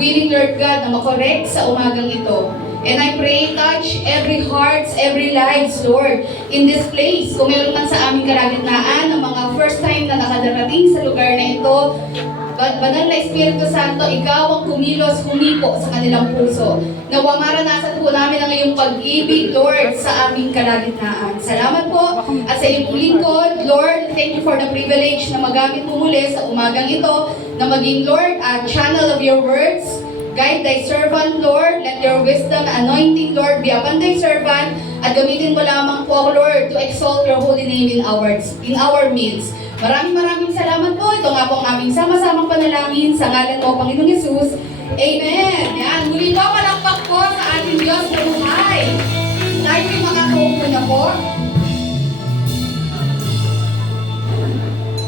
willing, Lord God, na makorek sa umagang ito. And I pray, touch every hearts, every lives, Lord, in this place. Kung meron man sa aming kalagitnaan, ng mga first time na nakadarating sa lugar na ito, Banal na Espiritu Santo, Ikaw ang kumilos, humipo sa kanilang puso. Nawa maranasan po namin ang iyong pag-ibig, Lord, sa aming kalagitnaan. Salamat po at sa iyong lingkod, Lord, thank you for the privilege na magamit mo muli sa umagang ito, na maging, Lord, a channel of your words. Guide thy servant, Lord. Let your wisdom, anointing, Lord, be upon thy servant. At gamitin mo lamang po, Lord, to exalt your holy name in our midst. Maraming salamat po. Ito nga po ang aming sama-samang panalangin sa ngalan mo, Panginoong Yesus. Amen. Yan. Muli po, palakpak po sa ating Diyos na buhay. Tayo yung makakaupo na po.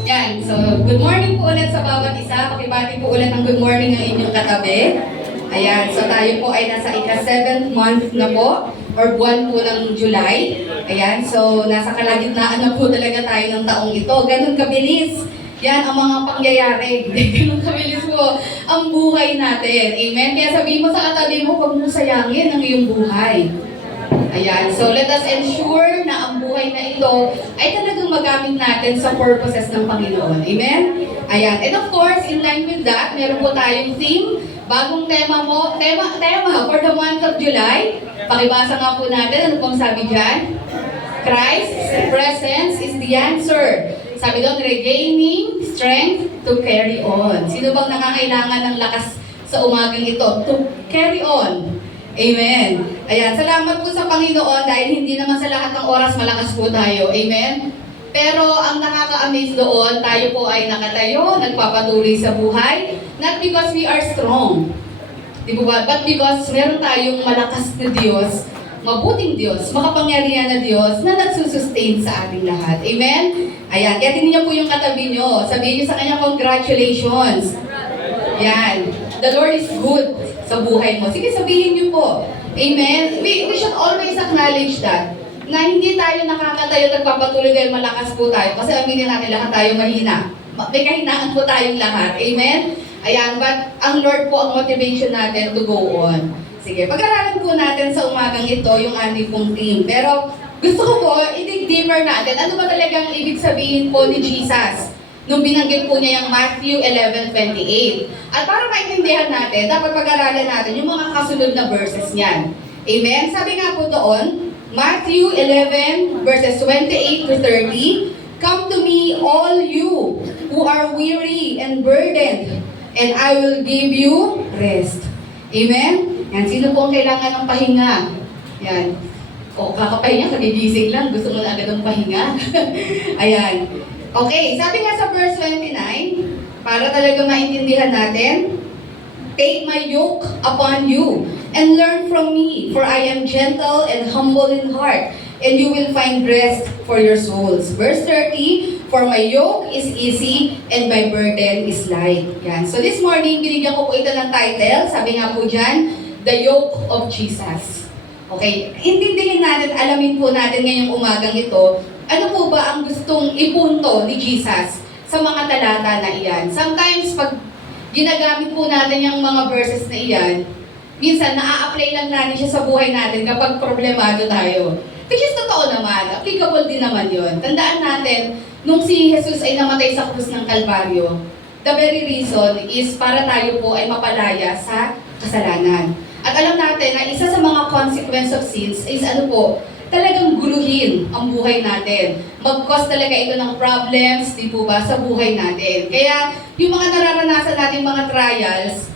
Yan. So, good morning po ulit sa bawat isa. Pakibati po ulit ng good morning ang inyong katabi. Ayan. So, tayo po ay nasa ika-7th month na po, or buwan po ng July. Ayan. So, nasa kalagitnaan na po talaga tayo ng taong ito. Ganun kabilis. Yan ang mga pangyayari. Ganun kabilis po ang buhay natin. Amen. Kaya sabihin mo sa katabi mo, huwag mo sayangin ang iyong buhay. Ayan. So, let us ensure na ang buhay na ito ay talagang magamit natin sa purposes ng Panginoon. Amen? Ayan. And of course, in line with that, meron po tayong theme. Bagong tema for the month of July. Pakibasa nga po natin. Ano pong sabi dyan? Christ's presence is the answer. Sabi doon, regaining strength to carry on. Sino bang nangangailangan ng lakas sa umagang ito? To carry on. Amen. Ayan, salamat po sa Panginoon dahil hindi naman sa lahat ng oras malakas po tayo. Amen. Pero ang nakaka-amaze doon, tayo po ay nakatayo, nagpapatuloy sa buhay, not because we are strong, di ba? But because meron tayong malakas na Diyos, mabuting Diyos, makapangyarihan na Diyos na nagsusustain sa ating lahat. Amen? Ayan, kaya tingnan niyo po yung katabi niyo. Sabihin niyo sa kanya, congratulations. Yan. The Lord is good sa buhay mo. Sige, sabihin niyo po. Amen? We should always acknowledge that. Na hindi tayo nakakatayo, nagpapatuloy dahil malakas po tayo. Kasi aminin natin, lahat tayo mahina. May kahinaan po tayong lahat. Amen? Ayan, but ang Lord po ang motivation natin to go on. Sige, pag-aralan po natin sa umagang ito yung ating pong theme. Pero gusto ko po, i-dig deeper natin. Ano ba talagang ibig sabihin po ni Jesus nung binanggit po niya yung Matthew 11:28? At para maintindihan natin, dapat pag-aralan natin yung mga kasunod na verses niyan. Amen? Sabi nga po doon, Matthew 11 verses 28 to 30, "Come to me, all you who are weary and burdened, and I will give you rest." Amen? Yan, sino po ang kailangan ng pahinga? Yan. O, kakapahinga, kagigising lang, gusto mo na agad ng pahinga. Ayan. Okay, sabi nga sa verse 29, para talaga maintindihan natin, "Take my yoke upon you, and learn from me, for I am gentle and humble in heart, and you will find rest for your souls." Verse 30, "For my yoke is easy, and my burden is light." Yan. So this morning, binigyan ko po ito ng title. Sabi nga po dyan, The Yoke of Jesus. Okay, intindihin natin, alamin po natin ngayong umagang ito, ano po ba ang gustong ipunto ni Jesus sa mga talata na iyan. Sometimes, pag ginagamit po natin yung mga verses na iyan, minsan, naa-apply lang natin siya sa buhay natin kapag problemado tayo. Which is totoo naman, applicable din naman yon. Tandaan natin, nung si Jesus ay namatay sa krus ng Kalbaryo, the very reason is para tayo po ay mapalaya sa kasalanan. At alam natin na isa sa mga consequence of sins is ano po, talagang guluhin ang buhay natin. Mag-cause talaga ito ng problems, di po ba, sa buhay natin. Kaya yung mga nararanasan natin mga trials,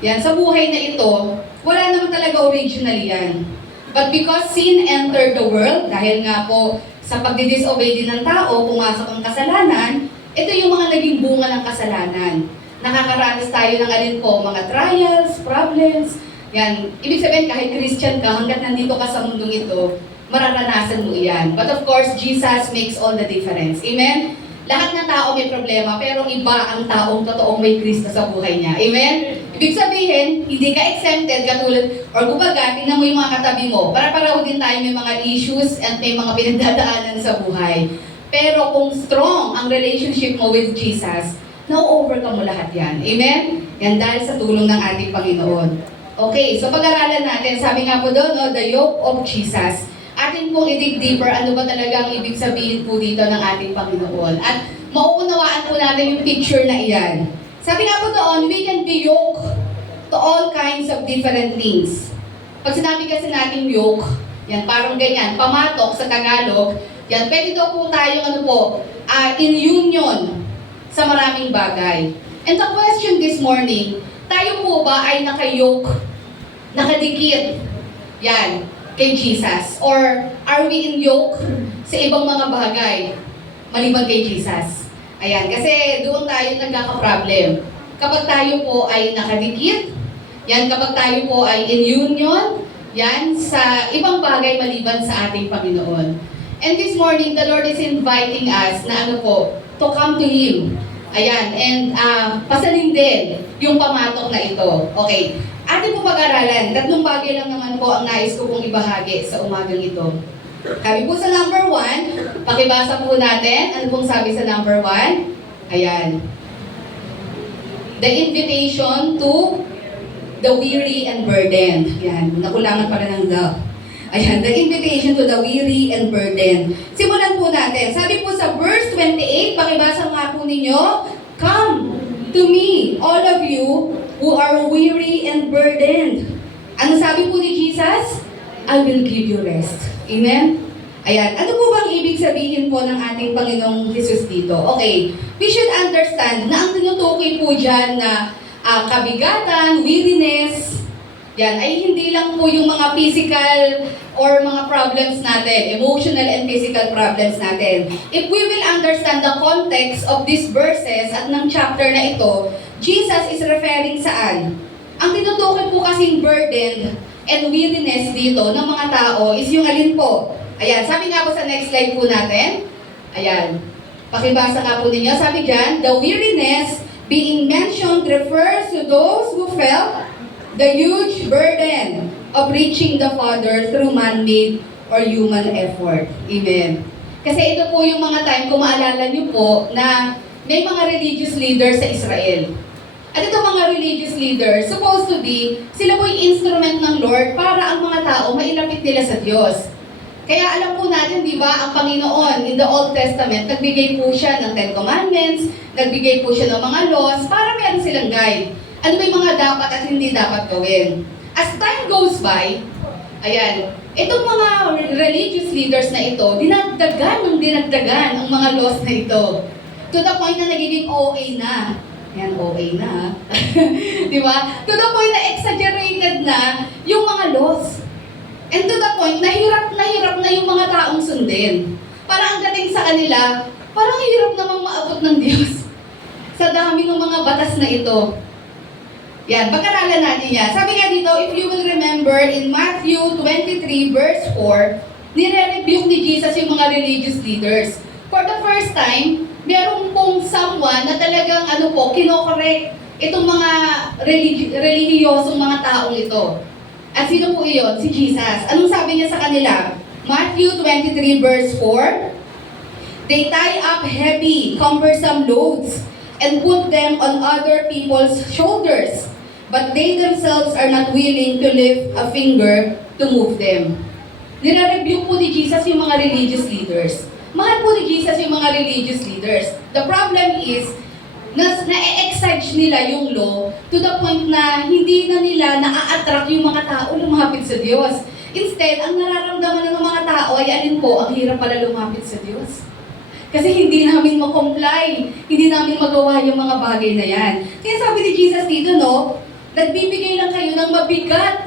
yan, sa buhay na ito, wala naman talaga originally yan. But because sin entered the world, dahil nga po sa pagdi-disobey din ng tao, pumasok ang kasalanan, ito yung mga naging bunga ng kasalanan. Nakakaranas tayo ng alin po, mga trials, problems, yan. Ibig sabihin, kahit Christian ka, hanggat nandito ka sa mundong ito, mararanasan mo iyan. But of course, Jesus makes all the difference. Amen? Lahat ng tao may problema, pero iba ang taong totoong may Kristo sa buhay niya. Amen? Ibig sabihin, hindi ka exempted katulad, or kumbaga, tingnan mo yung mga katabi mo. Para-paraho din tayo may mga issues at may mga pinagdadaanan sa buhay. Pero kung strong ang relationship mo with Jesus, na-overcome mo lahat yan. Amen? Yan dahil sa tulong ng ating Panginoon. Okay, so pag-aralan natin, sabi nga po doon, no, the yoke of Jesus. Atin pong i-dig deeper, ano ba talagang ibig sabihin po dito ng ating Panginoon. At mauunawaan po natin yung picture na iyan. Sabi nga po doon, we can be yoked to all kinds of different things. Pag sinabi kasi natin yoke, yan parang ganyan, pamatok sa Tagalog, yan, pwede daw po tayo, in union sa maraming bagay. And the question this morning, tayo po ba ay naka-yoke, nakadikit, yan, kay Jesus? Or are we in yoke sa ibang mga bagay, maliban kay Jesus? Ayan, kasi doon tayo nagkaka-problem. Kapag tayo po ay nakadikit, yan, kapag tayo po ay in union, yan, sa ibang bagay maliban sa ating Panginoon. And this morning, the Lord is inviting us na to come to Him. Ayan, and pasalin din yung pamatok na ito. Okay, ating po pag-aralan, tatlong bagay lang naman po ang nais ko pong ibahagi sa umagang ito. Sabi po sa number 1, pakibasa po natin, ano pong sabi sa number 1? Ayan. The invitation to the weary and burdened. Ayan, nakulangan pala ng the. Ayan, the invitation to the weary and burdened. Simulan po natin. Sabi po sa verse 28, pakibasa nga po ninyo, come to me, all of you who are weary and burdened. Ano sabi po ni Jesus? I will give you rest. Amen? Ayan, ano po bang ibig sabihin po ng ating Panginoong Jesus dito? Okay, we should understand na ang tinutukoy po dyan na kabigatan, weariness, yan, ay hindi lang po yung mga physical or mga problems natin, emotional and physical problems natin. If we will understand the context of these verses at ng chapter na ito, Jesus is referring saan? Ang tinutukoy po kasing burden and weariness dito ng mga tao is yung alin po? Ayan, sabi nga po sa next slide po natin. Ayan, pakibasa nga po ninyo. Sabi dyan, the weariness being mentioned refers to those who felt the huge burden of reaching the Father through man-made or human effort. Amen. Kasi ito po yung mga time, kung maalala niyo po, na may mga religious leaders sa Israel. At itong mga religious leaders, supposed to be, sila po yung instrument ng Lord para ang mga tao mailapit nila sa Diyos. Kaya alam po natin, di ba, ang Panginoon in the Old Testament, nagbigay po siya ng 10 Commandments, nagbigay po siya ng mga laws para meron silang guide. Ano ba yung mga dapat at hindi dapat gawin? As time goes by, ayan, itong mga religious leaders na ito, dinagdagan ang mga laws na ito. To the point na nagiging OA na. Ayan, OA na. Di ba? To the point na exaggerated na yung mga laws. And to the point, hirap na yung mga taong sundin. Parang ang dating sa kanila, parang hirap namang maabot ng Diyos. Sa dami ng mga batas na ito. Yan, pag-aralan natin yan. Sabi nga dito, if you will remember, in Matthew 23 verse 4, nire-rebuke ni Jesus yung mga religious leaders. For the first time, meron pong someone na talagang kinokorek itong mga relihiyosong mga taong ito. At sino po iyon? Si Jesus. Anong sabi niya sa kanila? Matthew 23 verse 4, they tie up heavy, cumbersome loads and put them on other people's shoulders, but they themselves are not willing to lift a finger to move them. Nire-rebuke po ni Jesus yung mga religious leaders. Mahal po ni Jesus yung mga religious leaders. The problem is, na-exage nila yung law to the point na hindi na nila na-attract yung mga tao lumapit sa Diyos. Instead, ang nararamdaman ng mga tao ay alin po, ang hirap pala lumapit sa Diyos. Kasi hindi namin ma-comply, hindi namin magawa yung mga bagay na yan. Kaya sabi ni Jesus dito, nagbibigay lang kayo ng mabigat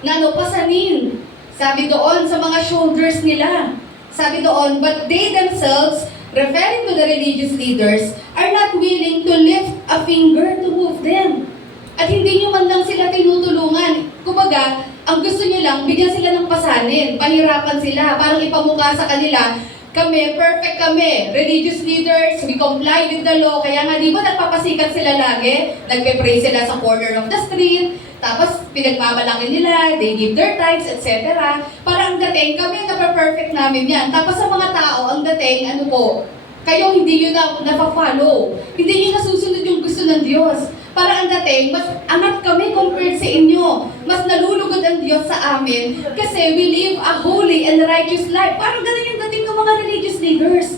na pasanin. Sabi doon sa mga shoulders nila. Sabi doon, but they themselves, referring to the religious leaders, are not willing to lift a finger to move them. At hindi nyo man lang sila tinutulungan. Kumbaga, ang gusto nyo lang, bigyan sila ng pasanin, pahirapan sila, parang ipamukha sa kanila, kami, perfect kami, religious leaders, we comply with the law, kaya nga di ba nagpapasikat sila lagi, nagpe-pray sila sa corner of the street, tapos pinagmamalaki nila, they give their tithes, etc. Para ang dating, kami na-perfect namin yan. Tapos sa mga tao, ang dating, kayo hindi nyo na follow. Hindi nyo nasusunod ng Diyos. Para ang dating, mas angat kami compared sa inyo. Mas nalulugod ang Diyos sa amin kasi we live a holy and righteous life. Parang ganun yung dating ng mga religious leaders.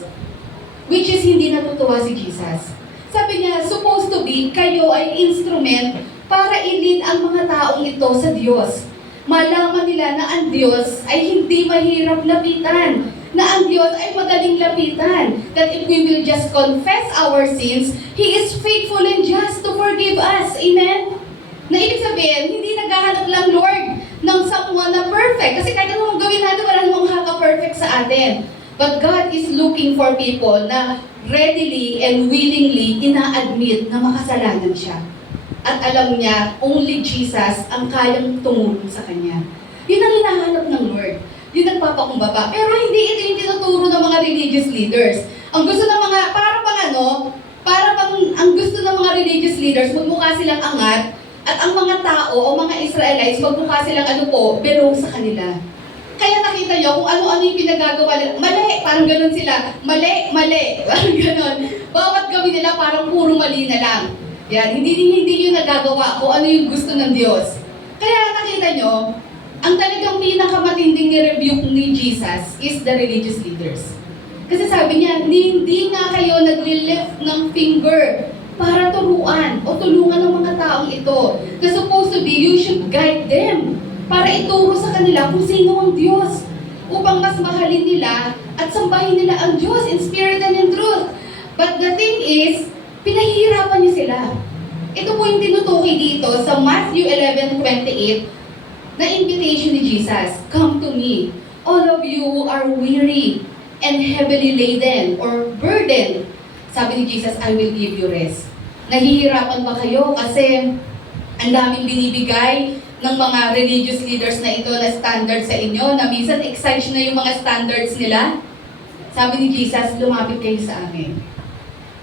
Which is hindi natutuwa si Jesus. Sabi niya, supposed to be, kayo ay instrument para i-lead ang mga taong ito sa Diyos. Malaman nila na ang Diyos ay hindi mahirap lapitan. Na ang Diyos ay magaling lapitan. That if we will just confess our sins, He is faithful and just to forgive us. Amen? Na ibig sabihin, hindi naghahanap lang Lord ng someone na perfect. Kasi kahit anong gawin natin, wala namang haka-perfect sa atin. But God is looking for people na readily and willingly ina-admit na makasalanan siya. At alam niya, only Jesus ang kayang tumulong sa Kanya. Yun ang hinahanap ng Lord. Yun nagpapakumbaba. Pero hindi ito yung tinuturo ng mga religious leaders. Ang gusto ng mga, ang gusto ng mga religious leaders, magmukha silang angat, at ang mga tao o mga Israelites, magmukha silang belong sa kanila. Kaya nakita nyo kung ano-ano yung pinagagawa nila. Mali, parang ganun sila. Mali, parang ganun. Bawat gawin nila parang puro mali na lang. Yan, hindi yung nagagawa kung ano yung gusto ng Diyos. Kaya nakita nyo, ang talagang pinakamatinding ni-rebuke ni Jesus is the religious leaders. Kasi sabi niya, hindi nga kayo nag-lift ng finger para turuan o tulungan ng mga taong ito. Na supposed to be, you should guide them para ituro sa kanila kung sino ang Diyos. Upang mas mahalin nila at sambahin nila ang Diyos in spirit and in truth. But the thing is, pinahihirapan niyo sila. Ito po yung tinutukoy dito sa Matthew 11:28 na invitation ni Jesus. Come to me, all of you who are weary and heavily laden or burdened. Sabi ni Jesus, I will give you rest. Nahihirapan ba kayo kasi ang daming binibigay ng mga religious leaders na ito na standard sa inyo, na minsan exige na yung mga standards nila? Sabi ni Jesus, lumapit kayo sa amin.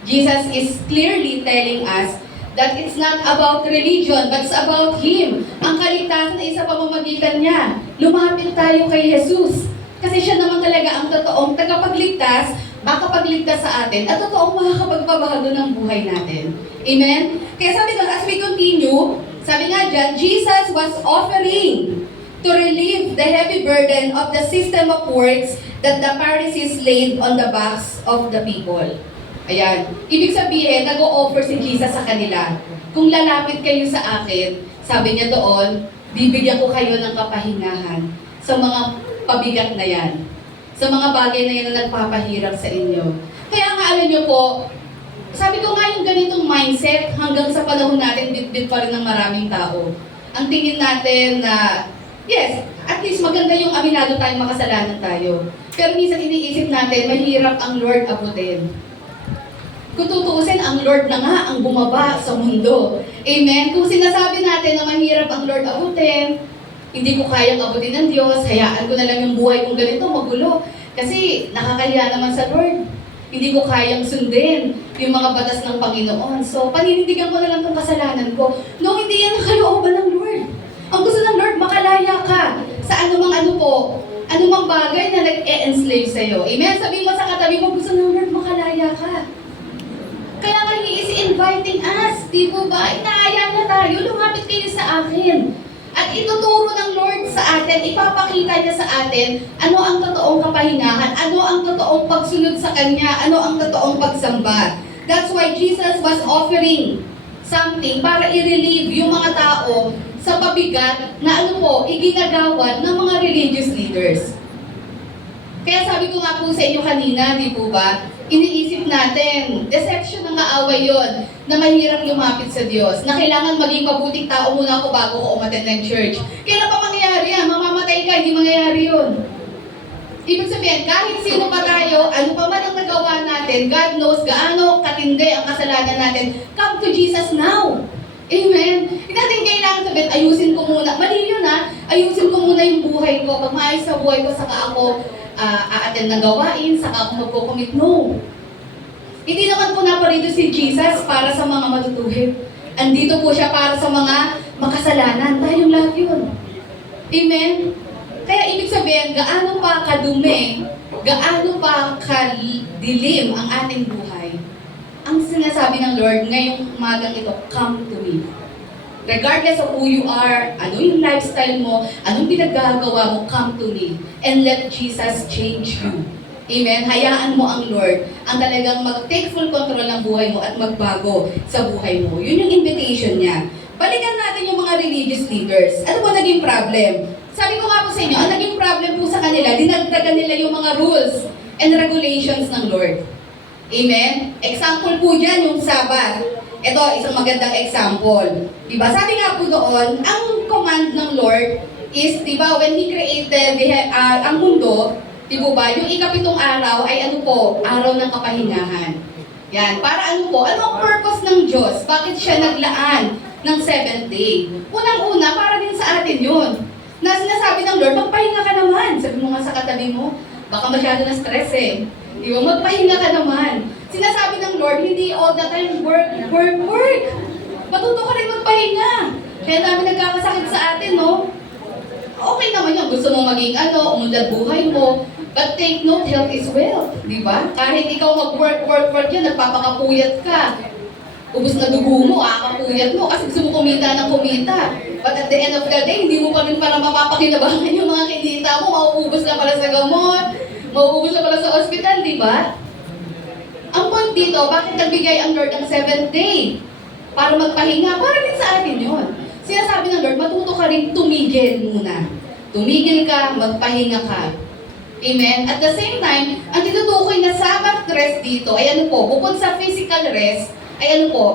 Jesus is clearly telling us that it's not about religion, but it's about Him. Ang kaligtasan ay sa pamamagitan niya. Lumapit tayo kay Jesus. Kasi siya naman talaga ang totoong tagapagligtas, makapagligtas sa atin, at totoong makakapagpabago ng buhay natin. Amen? Kaya sabi doon, as we continue, sabi nga dyan, Jesus was offering to relieve the heavy burden of the system of works that the Pharisees laid on the backs of the people. Ayan. Ibig sabihin, nag-o-offer si Jesus sa kanila. Kung lalapit kayo sa akin, sabi niya doon, bibigyan ko kayo ng kapahingahan sa mga pabigat na yan. Sa mga bagay na yan na nagpapahirap sa inyo. Kaya nga alam niyo po, sabi ko nga yung ganitong mindset, hanggang sa panahon natin, bit-bit pa rin ng maraming tao. Ang tingin natin na, yes, at least maganda yung aminado tayong makasalanan tayo. Pero minsan iniisip natin, mahirap ang Lord abutin. Kung tutuusin, ang Lord na nga ang bumaba sa mundo. Amen? Kung sinasabi natin na mahirap ang Lord abutin, hindi ko kayang abutin ng Diyos, hayaan ko na lang yung buhay kong ganito, magulo. Kasi nakakahiya naman sa Lord. Hindi ko kayang sundin yung mga batas ng Panginoon. So, paninindigan ko na lang itong kasalanan ko. No, hindi yan ang kalooban ng Lord. Ang gusto ng Lord, makalaya ka sa anumang bagay na nag-e-enslave sa'yo. Amen? Sabihin mo sa katabi mo, gusto ng Lord, makalaya ka. Kaya nga He is inviting us, di ba ba? Inaaya na tayo, lumapit kayo sa akin. At ituturo ng Lord sa atin, ipapakita niya sa atin, ano ang totoong kapahingahan, ano ang totoong pagsunod sa Kanya, ano ang totoong pagsamba. That's why Jesus was offering something para i-relieve yung mga tao sa pabigat na iginagawad ng mga religious leaders. Kaya sabi ko nga po sa inyo kanina, di po ba, iniisip natin, deception ng kaaway yon, na mahirap lumapit sa Diyos, na kailangan maging mabuting tao muna ako bago ko umattend ng church. Kailan pa mangyayari yan? Mamamatay ka, hindi mangyayari yun. Ibig sabihin, kahit sino pa tayo, ano pa man ang nagawa natin, God knows gaano katindi ang kasalanan natin, come to Jesus now. Amen? Hindi natin kailangan sabihin, ayusin ko muna. Mali yun ha, ayusin ko muna yung buhay ko. Pag maayos sa buhay ko, saka ako a-attend ng gawain, saka ako magkukumit. No. Hindi naman po naparito si Jesus para sa mga matutuhid. Andito po siya para sa mga makasalanan. Tayong lahat yun. Amen? Kaya ibig sabihin, gaano pa kadumi, gaano pa kadilim ang ating buhay, ang sinasabi ng Lord ngayong umagang ito, come to me. Regardless of who you are, ano yung lifestyle mo, anong pinaggagawa mo, come to me. And let Jesus change you. Amen? Hayaan mo ang Lord ang talagang mag-take full control ng buhay mo at magbago sa buhay mo. Yun yung invitation niya. Balikan natin yung mga religious leaders. Ano ba naging problem? Sabi ko nga po sa inyo, ang naging problem po sa kanila, dinagdagan nila yung mga rules and regulations ng Lord. Amen? Example po dyan, yung Sabbath. Ito, isang magandang example. Diba? Sabi nga po doon, ang command ng Lord is, diba, when He created ang mundo, diba ba, yung ikapitong araw ay ano po, araw ng kapahingahan. Yan, para ano po, ano ang purpose ng Diyos? Bakit siya naglaan ng 7th day? Unang-una, para din sa atin yun. Na sinasabi ng Lord, magpahinga ka naman. Sabi mo nga sa katabi mo, baka masyado na stress eh. Di ba? Magpahinga ka naman. Sinasabi ng Lord, hindi all the time work. Matuto ka rin magpahinga. Kaya dami nagkakasakit sa atin, no? Okay naman yun. Gusto mo maging umunlad buhay mo. But take note, health is wealth. Di ba? Kahit ikaw mag-work yan, nagpapakapuyat ka. Ubus na dugo mo, kakapuyat mo kasi gusto mo kumita ng kumita. But at the end of the day, hindi mo pa rin para mapapakinabangan yung mga kinita mo. Mauubos na pala sa gamot. Mauubos na pala sa ospital, di ba? Ang point dito, bakit nagbigay ang Lord ng 7th day? Para magpahinga, para din sa atin yun. Sinasabi ng Lord, matuto ka rin tumigil muna. Tumigil ka, magpahinga ka. Amen? At the same time, ang tinutukoy na Sabbath rest dito ay ano po, bukod sa physical rest, ay ano po,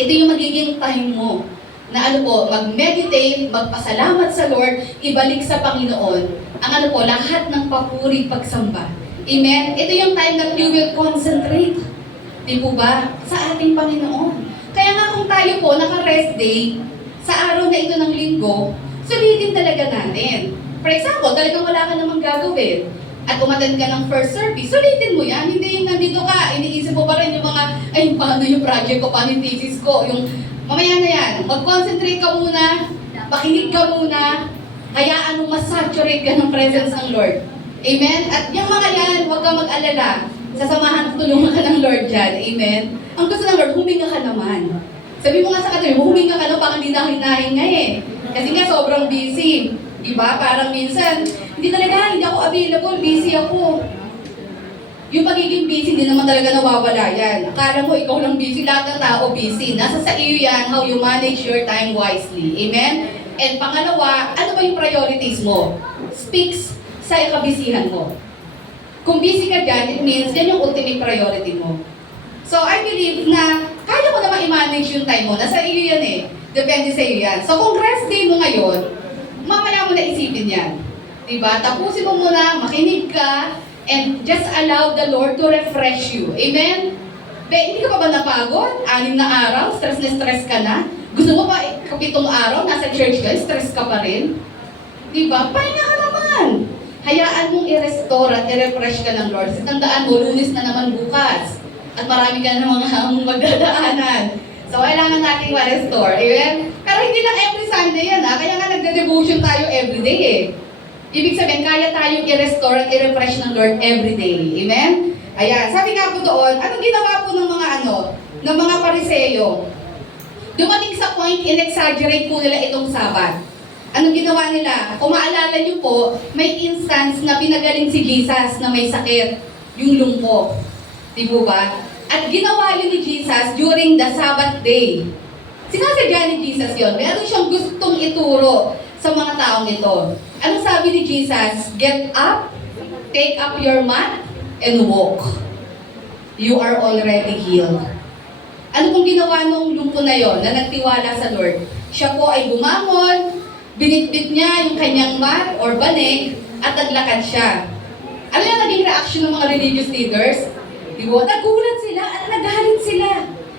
ito yung magiging time mo na ano po, mag-meditate, magpasalamat sa Lord, ibalik sa Panginoon ang ano po, lahat ng papuri pagsamba. Amen? Ito yung time that you will concentrate. Di po ba? Sa ating Panginoon. Kaya nga kung tayo po naka-rest day, sa araw na ito ng linggo, sulitin talaga natin. For example, talagang wala ka namang gagawin at umattend ka ng first service, sulitin mo yan. Hindi yung nandito ka, iniisip mo pa rin yung mga, ay, paano yung project ko, paano yung thesis ko, yung mamaya na yan. Mag-concentrate ka muna, makinig ka muna, hayaan mo masaturate ka ng presence ng Lord. Amen? At yung mga yan, huwag ka mag-alala. Sasamahan, tulungan ka ng Lord dyan. Amen? Ang gusto ng Lord, huminga ka naman. Sabi mo nga sa katabi, huminga ka na, baka dinahin-nahin nga eh. Kasi nga sobrang busy. Diba? Parang minsan, hindi ako available, busy ako. Yung pagiging busy, hindi naman talaga nawawala yan. Akala mo, ikaw lang busy, lahat ng tao busy. Nasa sa iyo yan, how you manage your time wisely. Amen? And pangalawa, ano ba yung priorities mo? Speaks sa kabisihan mo. Kung busy ka dyan, it means yan yung ultimate priority mo. So, I believe na kaya mo naman i-manage yung time mo. Nasa iyo yan eh. Depende sa iyo yan. So, kung rest day mo ngayon, mamaya mo na isipin yan. Diba? Tapusin mo muna, makinig ka, and just allow the Lord to refresh you. Amen? Hindi ka pa ba napagod? 6 na araw, stress na stress ka na? Gusto mo pa 7 araw, nasa church ka, stress ka pa rin? Diba? Pahinga ka naman. Hayaan mong i-restore at i-refresh ka ng Lord. Tandaan mo, Lunes na naman bukas. At marami ka na mga magdadaanan. So, kailangan natin ma-restore. Amen? Pero hindi lang every Sunday yan, ha? Kaya nga nagde-devotion tayo every day, eh. Ibig sabihin, kaya tayong i-restore at i-refresh ng Lord every day. Amen? Ayan. Sabi nga po doon, anong ginawa po ng ng mga Pariseyo? Dumating sa point, in-exaggerate po nila itong Sabat. Anong ginawa nila? Kung maalala niyo po, may instance na pinagaling si Jesus na may sakit, yung lumpo. Di po ba? At ginawa yun ni Jesus during the Sabbath day. Sinasadya ni Jesus yon. Meron siyang gustong ituro sa mga taong ito. Anong sabi ni Jesus? Get up, take up your mat, and walk. You are already healed. Ano pong ginawa nung lumpo na yon na nagtiwala sa Lord? Siya po ay bumangon, binitbit niya yung kanyang mat or banig, at naglakad siya. Ano yung naging reaction ng mga religious leaders? Diba? Nagulat sila at nagalit sila.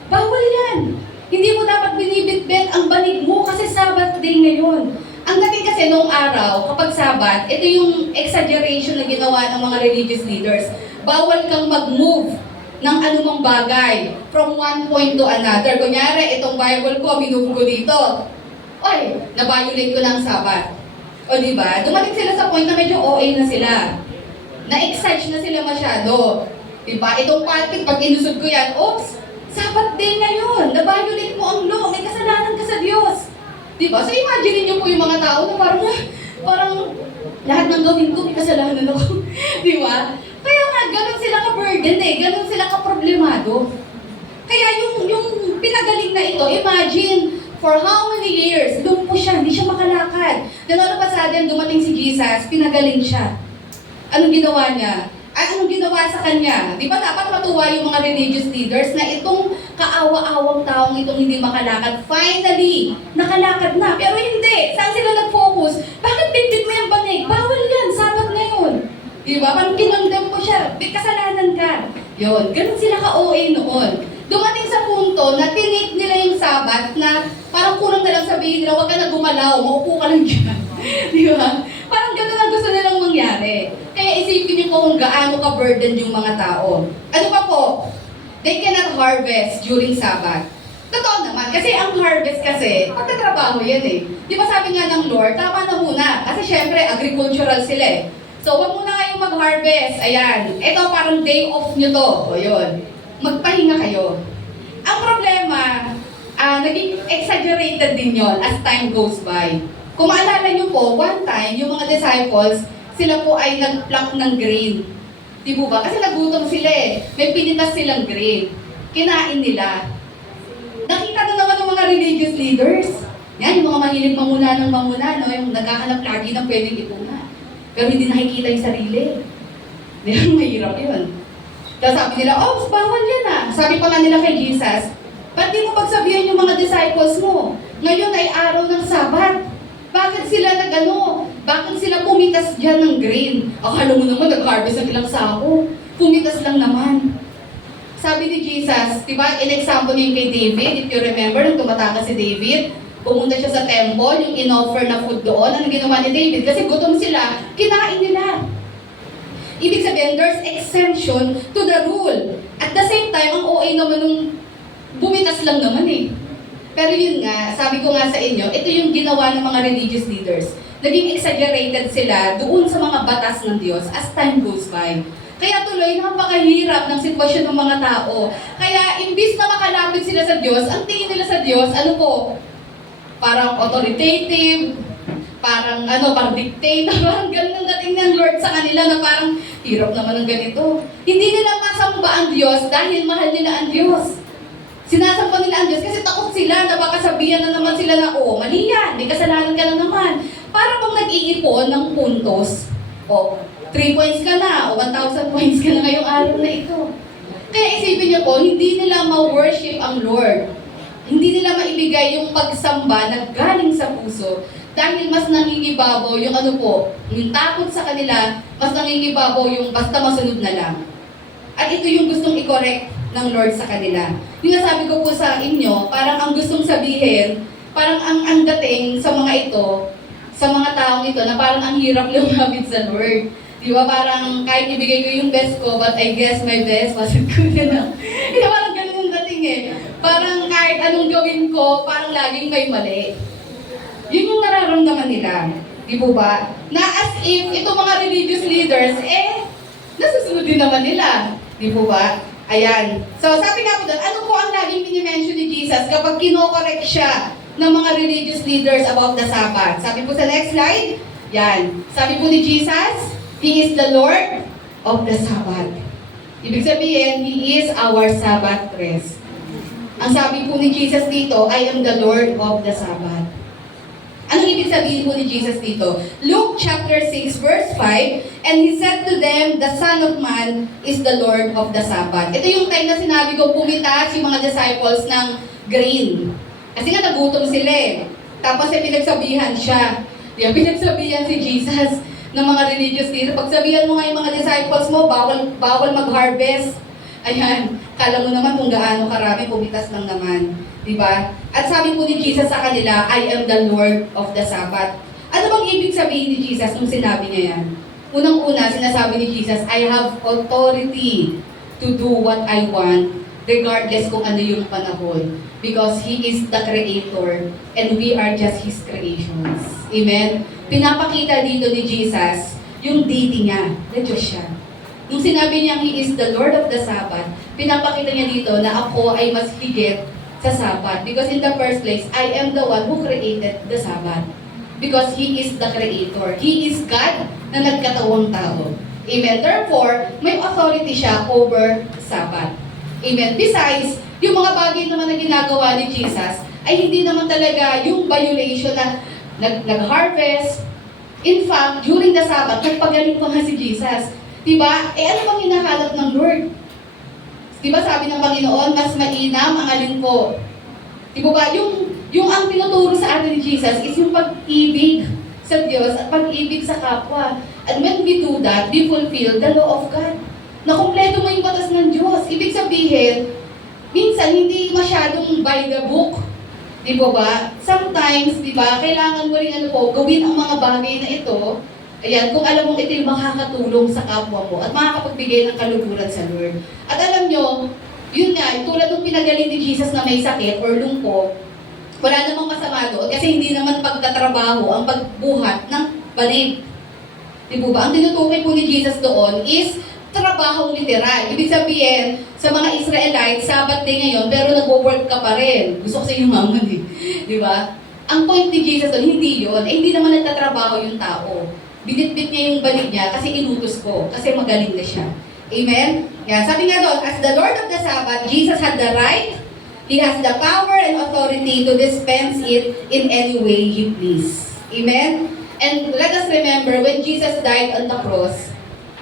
Bawal yan. Hindi mo dapat binibitbit ang banig mo kasi Sabbath day ngayon. Ang dating kasi noong araw, kapag Sabbath, ito yung exaggeration na ginawa ng mga religious leaders. Bawal kang mag-move ng anumang bagay from one point to another. Kunyari, itong Bible ko, minove ko dito. Oy, na-violate ko ng Sabbath. O diba? Dumating sila sa point na medyo OA na sila. Na-excite na sila masyado. Diba? Itong pulpit, pag inusog ko yan, oops, Sabat day ngayon, na-violate mo ang law, may kasalanan ka sa Diyos. Diba? So imagine niyo po yung mga tao na parang lahat ng gawin ko, may kasalanan ako. Diba? Kaya nga, ganun sila ka-burden ganun sila ka-problemado. Kaya yung pinagaling na ito, imagine, for how many years, lumpo siya, hindi siya makalakad. Then all of a sudden, dumating si Jesus, pinagaling siya. Anong ginawa niya? Anong ginawa sa kanya? Di ba dapat matuwa yung mga religious leaders na itong kaawa-awang taong itong hindi makalakad, finally, nakalakad na. Pero hindi. Saan sila nag-focus? Bakit bitbit mo yung banig? Bawal yan. Sabat ngayon. Di ba? Parang kinondem mo siya. May kasalanan ka. Yun. Ganun sila ka-OA noon. Dumating sa punto na tinake nila yung sabat na parang kulang na lang sabihin nila, huwag ka na gumalaw, maupo ka lang dyan. Di ba? Parang gano'n ang gusto nilang mangyari. Kaya isipin niyo po kung gaano ka-burden yung mga tao. Ano pa po? They cannot harvest during Sabbath. Totoo naman, kasi ang harvest kasi, pagtatrabaho yan eh. Di ba sabi nga ng Lord, tama na muna. Kasi syempre, agricultural sila eh. So, wag muna kayong mag-harvest. Ayan. Ito parang day off nyo to. O yun. Magpahinga kayo. Ang problema, naging exaggerated din yon as time goes by. Kung maalala nyo po, one time, yung mga disciples, sila po ay nag-pluck ng grain. Di po ba? Kasi nagutom sila eh. May pinitas silang grain. Kinain nila. Nakita na naman ng mga religious leaders. Yan, yung mga mahilig mamuna ng mamuna, no? Yung naghahanap lagi ng pwedeng ipunan. Pero hindi nakikita yung sarili. Di ba? Mahirap yun. Tapos sabi nila, oh, bawal yan ah. Sabi pa nga nila kay Jesus, ba't di mo pagsabihan yung mga disciples mo? Ngayon ay araw ng Sabat. Bakit sila bakit sila pumitas dyan ng grain? Akala mo naman, nag-harvest ng ilang sako. Pumitas lang naman. Sabi ni Jesus, di ba, in-example niya yung kay David, if you remember, nung tumatakas si David, pumunta siya sa temple, yung in-offer na food doon, ano ginawa ni David? Kasi gutom sila, kinain nila. Ibig sabihin, there's exemption to the rule. At the same time, ang OA naman nung bumitas lang naman eh. Pero yun nga, sabi ko nga sa inyo, ito yung ginawa ng mga religious leaders. Naging exaggerated sila doon sa mga batas ng Diyos as time goes by. Kaya tuloy, napakahirap ng sitwasyon ng mga tao. Kaya imbis na makalapit sila sa Diyos, ang tingin nila sa Diyos, ano po? Parang authoritative, parang dictator, parang ganun ang dating ng Lord sa kanila na parang hirap naman ng ganito. Hindi nila masamba ang Diyos dahil mahal nila ang Diyos. Sinasamba nila ang Diyos kasi takot sila na baka sabihan na naman sila na, oh, mali yan, may kasalanan ka na naman. Para bang nag-iipon ng puntos, 3 points ka na, o 1,000 points ka na ngayong araw na ito. Kaya isipin niyo po, hindi nila ma-worship ang Lord. Hindi nila maibigay yung pagsamba na galing sa puso dahil mas nangingibabaw yung yung takot sa kanila, mas nangingibabaw yung basta masunod na lang. At ito yung gustong i-correct ng Lord sa kanila. Yung nasabi ko po sa inyo, parang ang gustong sabihin, parang ang dating sa mga ito, sa mga taong ito, na parang ang hirap lumapit sa Lord. Di ba? Parang kahit ibigay ko yung best ko, but I guess my best wasn't good enough. Di ba? Parang ganun yung dating eh. Parang kahit anong gawin ko, parang laging may mali. Yun yung nararamdaman nila. Di po ba? Na as if itong mga religious leaders, nasusunod din naman nila. Di po ba? Ayan. So, sabi nga po doon, ano po ang laging minimension ni Jesus kapag kinokorek siya ng mga religious leaders about the Sabbath? Sabi po sa next slide, yan. Sabi po ni Jesus, He is the Lord of the Sabbath. Ibig sabihin, He is our Sabbath rest. Ang sabi po ni Jesus dito, I am the Lord of the Sabbath. Anong ibig sabihin po ni Jesus dito? Luke chapter 6 verse 5, and He said to them, the Son of Man is the Lord of the Sabbath. Ito yung time na sinabi ko, pumitas yung mga disciples ng grain. Kasi nga nagutom sila eh. Tapos pinagsabihan siya. Pinagsabihan si Jesus ng mga religious leaders. Pagsabihan mo nga yung mga disciples mo, bawal mag-harvest. Ayan, kala mo naman kung gaano karami, pumitas lang naman. Diba? At sabi po ni Jesus sa kanila, I am the Lord of the Sabbath. Ano bang ibig sabihin ni Jesus nung sinabi niya yan? Unang-una, sinasabi ni Jesus, I have authority to do what I want, regardless kung ano yung panahon. Because He is the Creator, and we are just His creations. Amen? Pinapakita dito ni Jesus yung deity niya, na Diyos siya. Nung sinabi niya He is the Lord of the Sabbath, pinapakita niya dito na ako ay mas higit sa Sabbath. Because in the first place, I am the one who created the Sabbath. Because He is the Creator. He is God na nagkatawang tao. Amen. Therefore, may authority siya over Sabbath. Amen. Besides, yung mga bagay naman na ginagawa ni Jesus ay hindi naman talaga yung violation na nag-harvest. In fact, during the Sabbath, nagpagaling pa nga si Jesus. Diba? Ano bang hinahanap ng Lord? Diba sabi ng Panginoon, mas mainam ang alin po. Diba ba? Yung ang tinuturo sa atin ni Jesus is yung pag-ibig sa Diyos at pag-ibig sa kapwa. And when we do that, we fulfill the law of God. Nakumpleto mo yung batas ng Diyos. Ibig sabihin, minsan hindi masyadong by the book. Di ba? Sometimes, di ba, kailangan mo rin gawin ang mga bagay na ito. Ayan, kung alam mo ito yung makakatulong sa kapwa mo at makakapagbigay ng kaluguran sa Lord. At alam nyo, yun nga, tulad ng pinagaling ni Jesus na may sakit or lungkot, wala namang masama doon kasi hindi naman pagtatrabaho ang pagbuhat ng banig. Di ba? Ang tinutukoy po ni Jesus doon is trabaho literal. Ibig sabihin, sa mga Israelites, Sabbath day ngayon, pero nag-work ka pa rin. Gusto ko sa yung mamon eh. Di ba? Ang point ni Jesus doon, hindi yun. Hindi naman nagtatrabaho yung tao. Binitbit niya yung balik niya kasi inutos ko. Kasi magaling na siya. Amen? Yan. Sabi nga doon, as the Lord of the Sabbath, Jesus had the right, He has the power and authority to dispense it in any way He please. Amen? And let us remember, when Jesus died on the cross,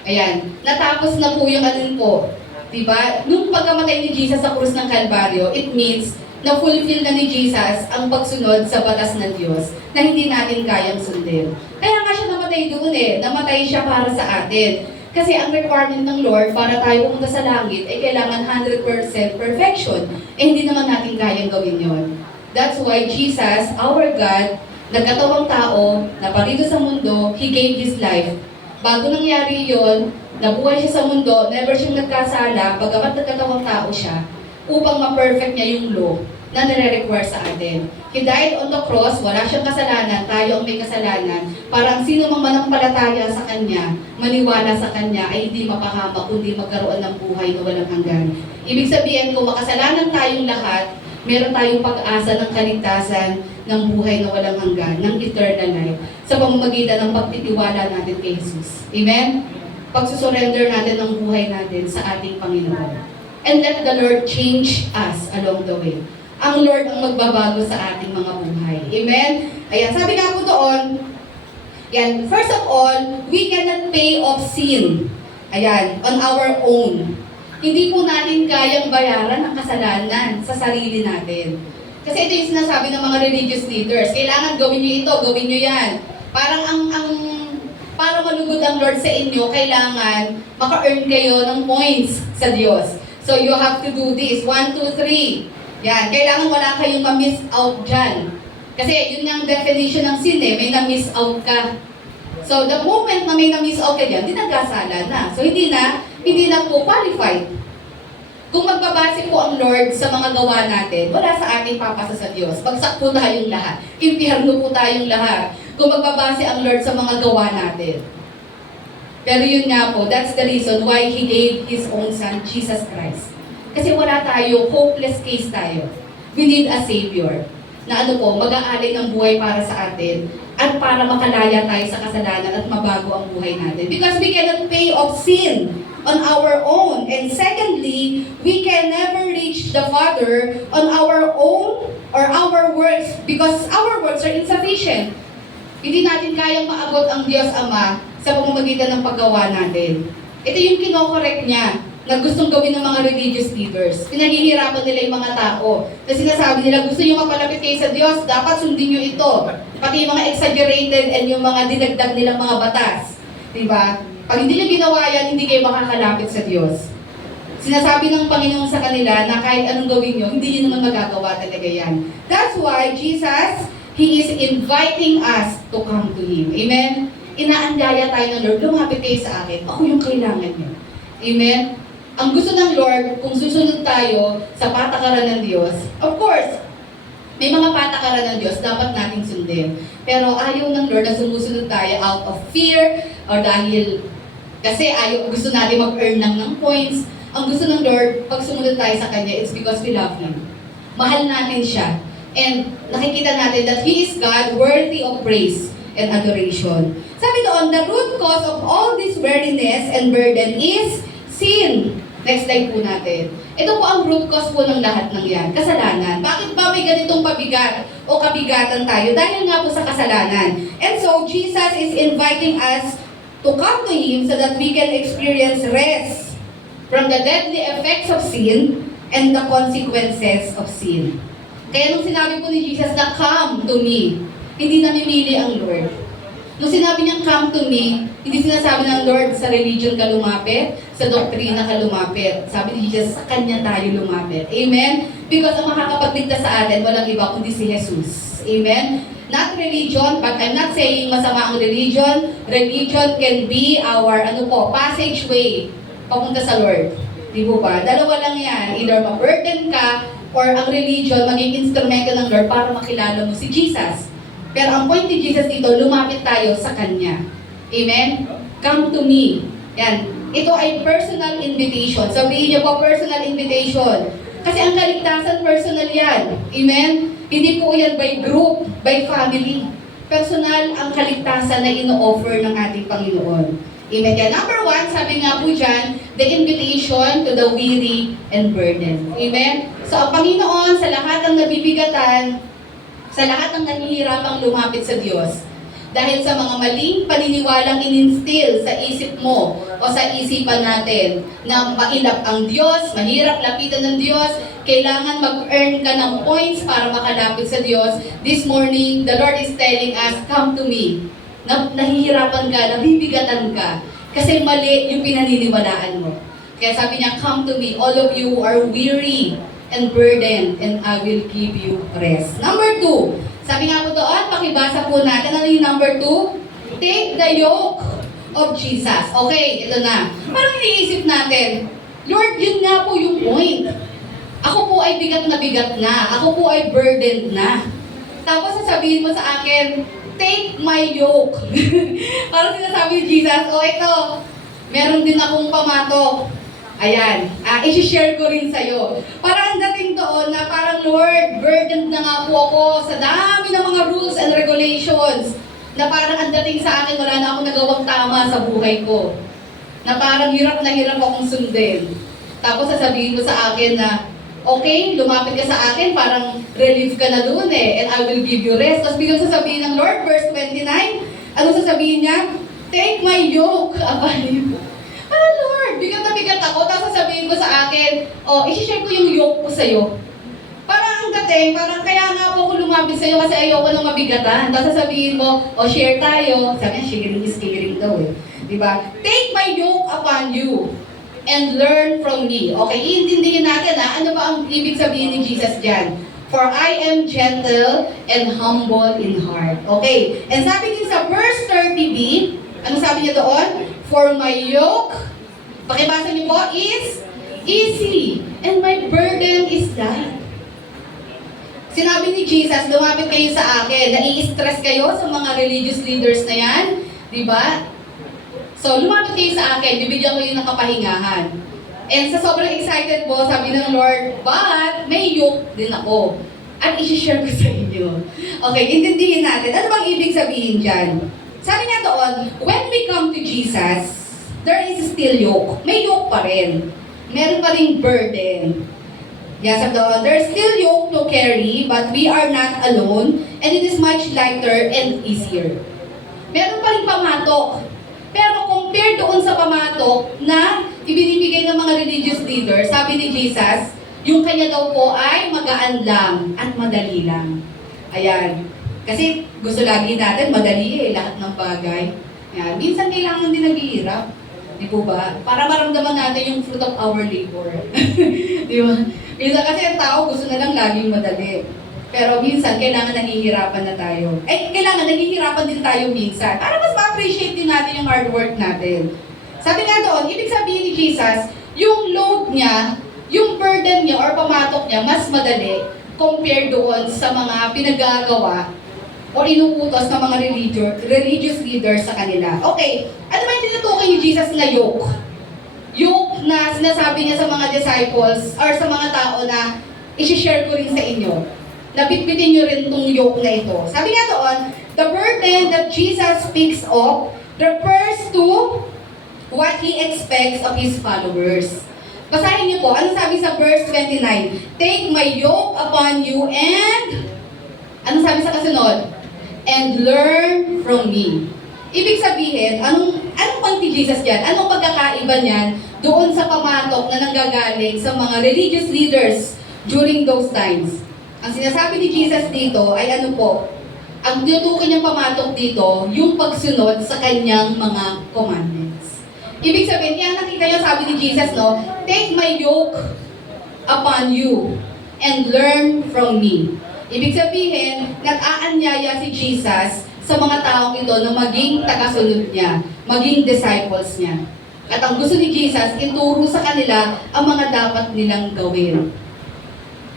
ayan, natapos na po yung po. Diba? Nung pagkamatay ni Jesus sa krus ng Kalbaryo, it means na fulfill na ni Jesus ang pagsunod sa batas ng Diyos na hindi natin kayang sundin. Kaya nga siya namatay doon namatay siya para sa atin. Kasi ang requirement ng Lord para tayo pumunta sa langit ay kailangan 100% perfection. Hindi naman natin kayang gawin yon. That's why Jesus, our God, nagkatawang tao, naparito sa mundo, He gave His life. Bago nangyari yon, nabuhay siya sa mundo, never siyang nagkasala, bagamat nagkatawang tao siya, upang ma-perfect niya yung law na nare-require sa atin. He died on the cross, wala siyang kasalanan, tayo ang may kasalanan, para ang sino mang manampalataya sa Kanya, maniwala sa Kanya, ay hindi mapahamak, kundi magkaroon ng buhay na walang hanggan. Ibig sabihin, kung makasalanan tayong lahat, meron tayong pag-asa ng kaligtasan ng buhay na walang hanggan, ng eternal life, sa pamamagitan ng pagtitiwala natin kay Jesus. Amen? Pagsusurrender natin ng buhay natin sa ating Panginoon. And let the Lord change us along the way. Ang Lord ang magbabago sa ating mga buhay. Amen? Ayan, sabi nga po doon, yan, first of all, we cannot pay off sin. Ayan, on our own. Hindi po natin kayang bayaran ang kasalanan sa sarili natin. Kasi ito yung sinasabi ng mga religious leaders. Kailangan gawin nyo ito, gawin nyo yan. Parang para malugod ang Lord sa inyo, kailangan maka-earn kayo ng points sa Diyos. So you have to do this. 1, 2, 3. Yan. Kailangan wala kayong ma-miss out dyan. Kasi yun yung definition ng sin may na-miss out ka. So the moment na may na-miss out ka dyan, di nagkasala na. So hindi na po qualified. Kung magbabase po ang Lord sa mga gawa natin, wala sa ating papasa sa Diyos. Bagsak po tayong lahat. Impyerno po tayong lahat. Kung magbabase ang Lord sa mga gawa natin. Pero yun nga po, that's the reason why He gave His own Son, Jesus Christ. Kasi wala tayo, hopeless case tayo. We need a Savior. Na mag-aalay ng buhay para sa atin at para makalaya tayo sa kasalanan at mabago ang buhay natin. Because we cannot pay off sin on our own. And secondly, we can never reach the Father on our own or our works because our works are insufficient. Hindi natin kayang maabot ang Diyos Ama sa pamamagitan ng paggawa natin. Ito yung kinokorek niya na gustong gawin ng mga religious leaders. Pinaghihirapan nila yung mga tao. Na sinasabi nila, gusto nyo mapalapit kayo sa Diyos, dapat sundin nyo ito. Pati yung mga exaggerated and yung mga dinagdag nilang mga batas. Diba? Pag hindi nyo ginawa yan, hindi kayo makakalapit sa Diyos. Sinasabi ng Panginoon sa kanila na kahit anong gawin nyo, hindi nyo naman magagawa talaga yan. That's why Jesus, He is inviting us to come to Him. Amen? Inaanyaya tayo ng Lord, lumapit kayo sa akin. Ako yung kailangan nyo. Amen? Ang gusto ng Lord, kung susunod tayo sa patakaran ng Diyos, of course, may mga patakaran ng Diyos dapat nating sundin. Pero ayaw ng Lord na sumusunod tayo out of fear or dahil Kasi gusto natin mag-earn lang ng points. Ang gusto ng Lord, pag sumunod tayo sa Kanya, it's because we love Him. Mahal natin siya. And nakikita natin that He is God, worthy of praise and adoration. Sabi doon, the root cause of all this weariness and burden is sin. Next slide po natin. Ito po ang root cause po ng lahat ng yan, kasalanan. Bakit ba may ganitong pabigat o kabigatan tayo? Dahil nga po sa kasalanan. And so, Jesus is inviting us to come to Him so that we can experience rest from the deadly effects of sin and the consequences of sin. Kaya nung sinabi po ni Jesus na come to me, hindi namimili ang Lord. Nung sinabi niyang come to me, hindi sinasabi ng Lord sa religion ka lumapit, sa doktrina ka lumapit. Sabi ni Jesus, sa Kanya tayo lumapit. Amen? Because ang makakapagligtas sa atin, walang iba kundi si Jesus. Amen? Not religion, but I'm not saying masama ang religion. Religion can be our passageway papunta sa Lord. Di po ba? Dalawa lang yan. Either ma-burden ka, or ang religion maging instrumento ng Lord para makilala mo si Jesus. Pero ang point ni Jesus dito, lumapit tayo sa Kanya. Amen? Come to me. Yan. Ito ay personal invitation. Sabihin niyo po, personal invitation. Kasi ang kaligtasan, personal yan. Amen? Hindi po yan by group, by family. Personal ang kaligtasan na ino-offer ng ating Panginoon. Amen? Kaya number 1, sabi nga po dyan, the invitation to the weary and burdened. Amen? So ang Panginoon, sa lahat ng nabibigatan, sa lahat ng nahihirapang lumapit sa Diyos, dahil sa mga maling paniniwalang in-instill sa isip mo o sa isipan natin na mailap ang Diyos, mahirap lapitan ng Diyos, kailangan mag-earn ka ng points para makalapit sa Diyos. This morning, the Lord is telling us, come to me. Nahihirapan ka, nabibigatan ka, kasi mali yung pinaniniwalaan mo. Kaya sabi niya, come to me, all of you who are weary and burdened, and I will give you rest. Number 2, sabi nga po doon, pakibasa po natin, ano yung number 2? Take the yoke of Jesus. Okay, ito na. Parang iniisip natin, Lord, yun nga po yung point. Ako po ay bigat na, ako po ay burdened na. Tapos sasabihin mo sa akin, take my yoke. Parang sinasabi ni Jesus, ito, meron din akong pamatok. Ayan, i-share ko rin sa'yo. Parang ang dating doon na parang, Lord, burdened na nga po ako sa dami ng mga rules and regulations, na parang ang dating sa akin, wala na akong nagawang tama sa buhay ko. Na parang hirap na hirap akong sundin. Tapos sasabihin mo sa akin na, okay, lumapit ka sa akin, parang relief ka na doon and I will give you rest. Tapos biglang sasabihin ng Lord, verse 29, ano sasabihin niya? Take my yoke upon you. Lord, bigat na bigat ako, tapos sasabihin ko sa akin, i-share ko yung yoke ko sa'yo. Parang ang dating, parang kaya nga po ako lumapit sa'yo kasi ayoko nang mabigatan. Tapos sasabihin mo, share tayo. Sabi niya, sharing is caring daw Diba? Take my yoke upon you and learn from me. Okay, iintindihin natin ano ba ang ibig sabihin ni Jesus dyan? For I am gentle and humble in heart. Okay, and sabi din sa verse 30b, ano sabi niya doon? For my yoke, pakibasa niyo po, is easy, and my burden is light. Sinabi ni Jesus, lumapit kayo sa akin, nai-stress kayo sa mga religious leaders na yan, di ba? So, lumapit kayo sa akin, bibigyan ko yun ng kapahingahan. And sa sobrang excited po, sabi ng Lord, but may yoke din ako. At i-share ko sa inyo. Okay, intindihin natin. Ano bang ibig sabihin dyan? Sabi nga doon, when we come to Jesus, there is still yoke. May yoke pa rin. Meron pa ring burden. Yes, sabi doon, there's still yoke to carry, but we are not alone, and it is much lighter and easier. Meron pa rin pamatok. Pero compared doon sa pamatok na ibinibigay ng mga religious leaders, sabi ni Jesus, yung kanya daw po ay magaan lang at madali lang. Ayan. Kasi gusto lagi natin, madali lahat ng bagay. Ayan. Minsan kailangan din naghihirap. Di po ba? Para maramdaman natin yung fruit of our labor. Di ba? Minsan kasi ang tao gusto na lang laging madali. Pero minsan, kailangan nahihirapan na tayo. Kailangan nahihirapan din tayo minsan. Para mas ma-appreciate din natin yung hard work natin. Sabi nga doon, ibig sabihin ni Jesus, yung load niya, yung burden niya or pamatok niya, mas madali compared doon sa mga pinagagawa o o inuutos ng mga religious leaders sa kanila. Okay, ano ba yung tinutukoy ni Jesus na yoke? Yoke na sinasabi niya sa mga disciples or sa mga tao na isi-share ko rin sa inyo. Nabitbitin niyo rin itong yoke na ito. Sabi nga doon, the burden that Jesus speaks of refers to what He expects of His followers. Basahin niyo po, ano sabi sa verse 29? Take my yoke upon you and, ano sabi sa kasunod? And learn from me. Ibig sabihin, anong point ni Jesus dyan? Anong pagkakaiba niyan doon sa pamatok na nanggagaling sa mga religious leaders during those times? Ang sinasabi ni Jesus dito ay ano po? Ang tinutukoy niyang pamatok dito, yung pagsunod sa kanyang mga commandments. Ibig sabihin, kaya nakita niyo sabi ni Jesus, no? Take my yoke upon you and learn from me. Ibig sabihin, nag-aanyaya si Jesus sa mga taong ito na maging tagasunod niya, maging disciples niya. At ang gusto ni Jesus, ituro sa kanila ang mga dapat nilang gawin.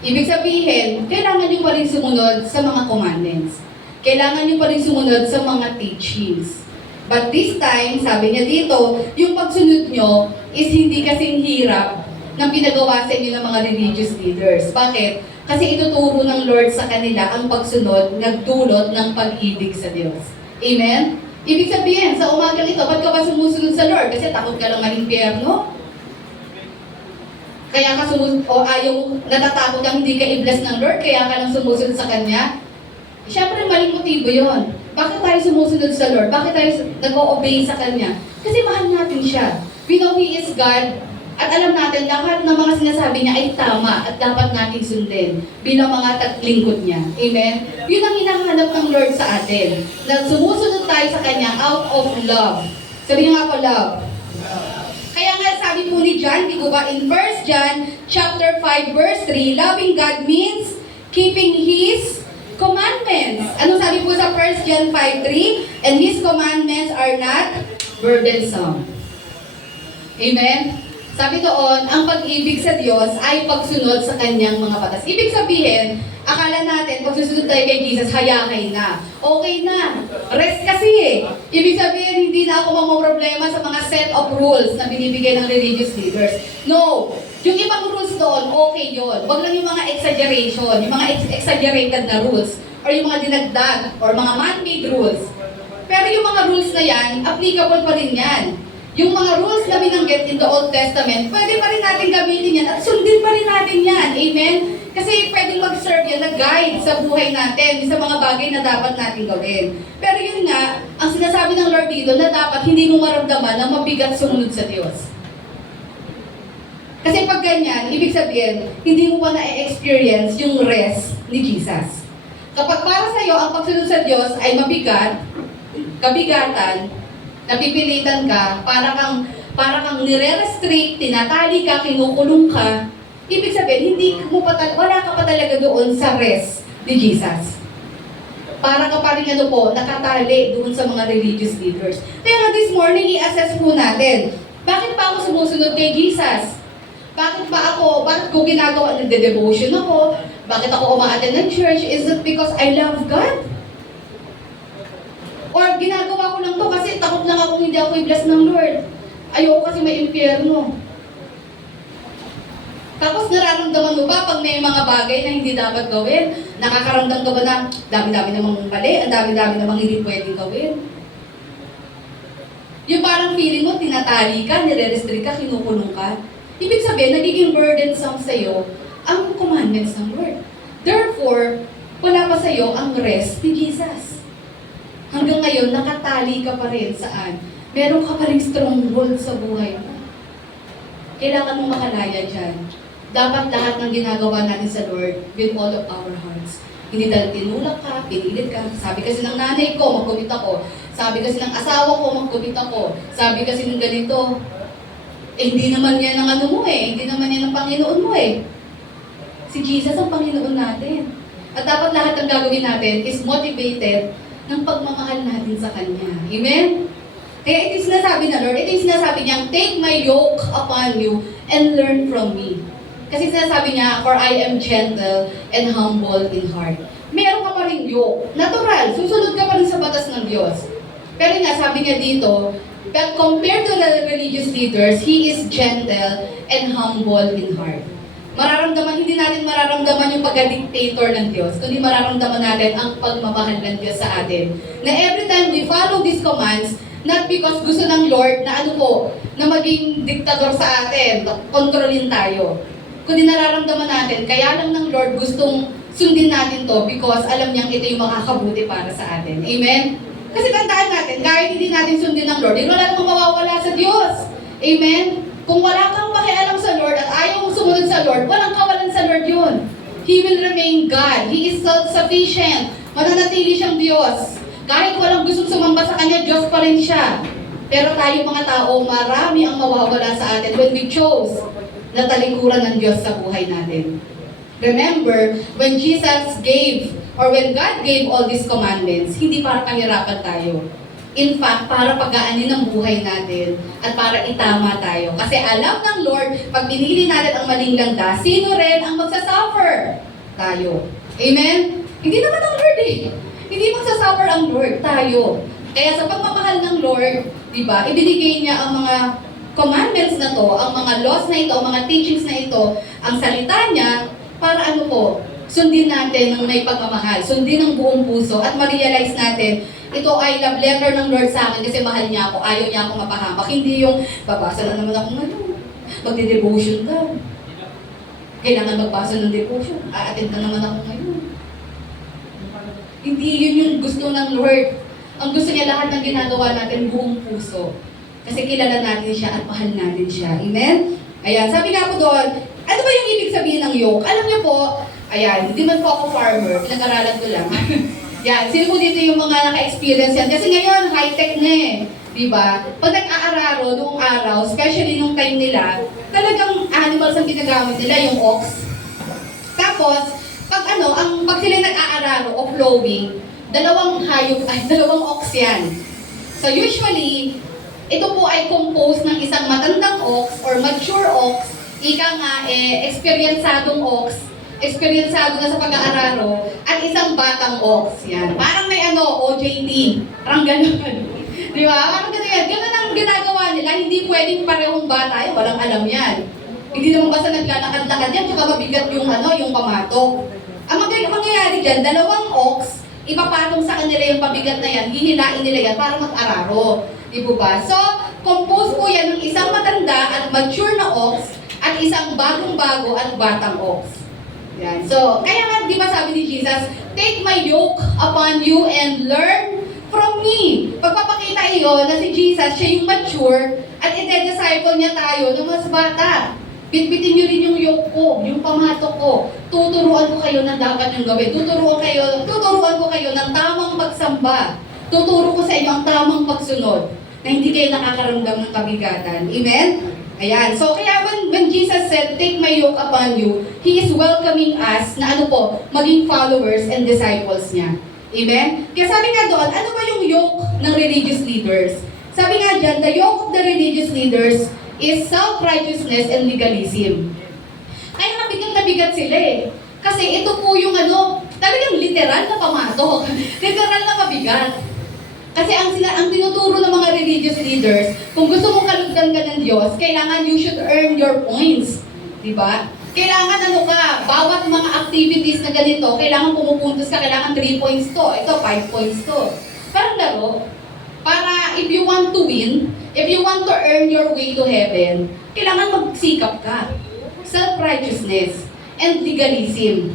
Ibig sabihin, kailangan niyo pa rin sumunod sa mga commandments. Kailangan niyo pa rin sumunod sa mga teachings. But this time, sabi niya dito, yung pagsunod niyo is hindi kasing hirap ng pinagawa sa inyo ng mga religious leaders. Bakit? Kasi ituturo ng Lord sa kanila ang pagsunod, nagdulot ng pag-ibig sa Diyos. Amen? Ibig sabihin, sa umagang ito, ba't ka ba sumusunod sa Lord? Kasi takot ka lang ma-impyerno? Kaya ka natatakot kang hindi ka i-bless ng Lord, kaya ka lang sumusunod sa Kanya? Siyempre, maling motibo yon. Bakit tayo sumusunod sa Lord? Bakit tayo nag-o-obey sa Kanya? Kasi mahal natin siya. We know He is God. At alam natin, lahat ng mga sinasabi niya ay tama at dapat natin sundin bilang mga taglingkod niya. Amen? Yun ang hinahanap ng Lord sa atin. Na sumusunod tayo sa Kanya out of love. Sabi niyo nga po, love. Kaya nga sabi po ni John, di ba ba, in 1 John chapter 5 verse 3, loving God means keeping His commandments. Ano sabi po sa 1 John 5:3? And His commandments are not burdensome. Amen? Sabi doon, ang pag-ibig sa Diyos ay pagsunod sa Kanyang mga batas. Ibig sabihin, akala natin, pag susunod tayo kay Jesus, hayahay na. Okay na. Rest kasi eh. Ibig sabihin, hindi na ako mamroblema sa mga set of rules na binibigay ng religious leaders. No. Yung ibang rules doon, okay yun. Wag lang yung mga exaggeration, yung mga exaggerated na rules, or yung mga dinagdag, or mga man-made rules. Pero yung mga rules na yan, applicable pa rin yan. Yung mga rules na binanggit in the Old Testament, pwede pa rin natin gamitin yan at sundin pa rin natin yan. Amen? Kasi pwedeng mag-serve yan na guide sa buhay natin, sa mga bagay na dapat natin gawin. Pero yun nga, ang sinasabi ng Lord dito na dapat hindi mo maramdaman na mabigat sumunod sa Diyos. Kasi pag ganyan, ibig sabihin, hindi mo pa na-experience yung rest ni Jesus. Kapag para sa iyo, ang pagsunod sa Diyos ay mabigat, kabigatan, napipilitan ka, para kang nire-restrict, tinatali ka, kinukulong ka, ibig sabihin, wala ka pa talaga doon sa rest ni Jesus. Para ka pa rin nakatali doon sa mga religious leaders. Kaya nga this morning, i-assess po natin, bakit pa ako sumusunod kay Jesus? Bakit ko ginagawa ng devotion ako? Bakit ako umaattend ng church? Is it because I love God? Or ginagawa ko lang to kasi takot lang akong hindi ako i-bless ng Lord. Ayoko kasi may impyerno. Tapos nararamdaman mo ba pag may mga bagay na hindi dapat gawin? Nakakaramdam ka ba na dami-dami namang mali, ang dami-dami namang hindi pwedeng gawin? Yung parang feeling mo, tinatali ka, nire-restrict ka, kinukulong ka. Ibig sabihin, nagiging burdensome sa'yo ang commandments ng Lord. Therefore, wala pa sa'yo ang rest ni Jesus. Hanggang ngayon, nakatali ka pa rin saan? Meron ka pa rin stronghold sa buhay mo. Kailangan mong makalaya dyan. Dapat lahat ng ginagawa natin sa Lord with all of our hearts. Hindi dahil tinulak ka, pinilit ka. Sabi kasi ng nanay ko, mag-commit ako. Sabi kasi ng asawa ko, mag-commit ako. Sabi kasi ng ganito, hindi naman yan ang ano mo eh. Hindi naman yan ang Panginoon mo eh. Si Jesus ang Panginoon natin. At dapat lahat ng gagawin natin is motivated ng pagmamahal natin sa Kanya. Amen? Kaya ito yung sinasabi na Lord, ito yung sinasabi niya, take my yoke upon you and learn from me. Kasi sinasabi niya, for I am gentle and humble in heart. meron ka pa rin yoke. Natural, susunod ka pa rin sa batas ng Diyos. Pero nga, sabi niya dito, but compared to the religious leaders, he is gentle and humble in heart. Hindi natin mararamdaman yung pagka-dictator ng Diyos, kundi mararamdaman natin ang pagmamahal ng Diyos sa atin. Na every time we follow these commands, not because gusto ng Lord na na maging diktador sa atin, kontrolin tayo. Kundi nararamdaman natin, kaya lang ng Lord gustong sundin natin to because alam niyang ito yung makakabuti para sa atin. Amen? Kasi tandaan natin, kahit hindi natin sundin ng Lord, wala namang mawawala sa Diyos. Amen? Kung wala kang pakialam sa Lord at ayaw mong sumunod sa Lord, walang kawalan sa Lord yun. He will remain God. He is self-sufficient. Mananatili siyang Diyos. Kahit walang gustong sumamba sa Kanya, Diyos pa rin siya. Pero tayo mga tao, marami ang mawawala sa atin when we chose na talikuran ng Diyos sa buhay natin. Remember, when Jesus gave, or when God gave all these commandments, hindi para kahirapan tayo. In fact, para pagaanin ang buhay natin at para itama tayo. Kasi alam ng Lord, pag pinili natin ang maling landas, sino rin ang magsasuffer? Tayo. Amen? Hindi naman ang Lord eh. Hindi magsasuffer ang Lord, tayo. Kaya sa pagmamahal ng Lord, di ba, ibinigay niya ang mga commandments na to, ang mga laws na ito, ang mga teachings na ito, ang salita niya, para sundin natin ng may pagmamahal, sundin ng buong puso, at ma-realize natin, ito ay love letter ng Lord sa akin kasi mahal niya ako, ayaw niya ako mapahamak. Hindi yung, babasa na naman ako ngayon, magde-devotion daw. Kailangan magbasa ng devotion, a-attend na naman ako ngayon. Hindi yun yung gusto ng Lord. Ang gusto niya lahat ng ginagawa natin buong puso. Kasi kilala natin siya at mahal natin siya. Amen? Ayan, sabi nga po doon, ano ba yung ibig sabihin ng yoke? Alam niyo po, ayan, hindi man po ako farmer, pinag-aralan ko lang. Yan, sino po dito yung mga naka-experience yan? Kasi ngayon, high-tech na eh. Diba? Pag nag-aararo, noong araw, especially nung time nila, talagang animals ang ginagamit nila, yung ox. Tapos, pag sila nag-aararo o flowing, dalawang ox yan. So usually, ito po ay composed ng isang matandang ox or mature ox, ika nga experyensadong ox, eksperyensado na sa pag-aararo, at isang batang ox. Yan. Parang may OJT. Parang gano'n. Di ba? Parang gano'n yan. Gano'n ang ginagawa nila. Hindi pwedeng parehong bata. Walang alam yan. Hindi naman basta naglalakad-lakad yan, tsaka mabigat yung pamatok. Ang mangyayari dyan, dalawang ox, ipapatong sa kanila yung pabigat na yan, hihilain nila yan para mag-araro. Di ba? So, composed po yan ng isang matanda at mature na ox, at isang bagong-bago at batang ox. Yan. So, kaya nga, di ba sabi ni Jesus, take my yoke upon you and learn from me. Pagpapakita iyo na si Jesus, siya yung mature, at ite-disciple niya tayo ng mas bata. Bitbitin niyo rin yung yoke ko, yung pamatok ko. Tuturuan ko kayo ng dapat yung gawin. Tuturuan ko kayo ng tamang pagsamba. Tuturo ko sa inyo ang tamang pagsunod na hindi kayo nakakaramdam ng kabigatan. Amen? Ayan. So, kaya when Jesus said, take my yoke upon you, He is welcoming us na maging followers and disciples niya. Amen? Kaya sabi nga doon, ano ba yung yoke ng religious leaders? Sabi nga dyan, the yoke of the religious leaders is self-righteousness and legalism. Kaya nabigat na bigat sila eh. Kasi ito po yung talagang literal na pamatok. Literal na mabigat. Kasi ang tinuturo ng mga religious leaders, kung gusto mong kalugdan ka ng Diyos, kailangan you should earn your points. Diba? Kailangan bawat mga activities na ganito, kailangan pumupuntos ka, kailangan 3 points to, ito 5 points to. Parang laro, para if you want to win, if you want to earn your way to heaven, kailangan magsikap ka. Self-righteousness and legalism.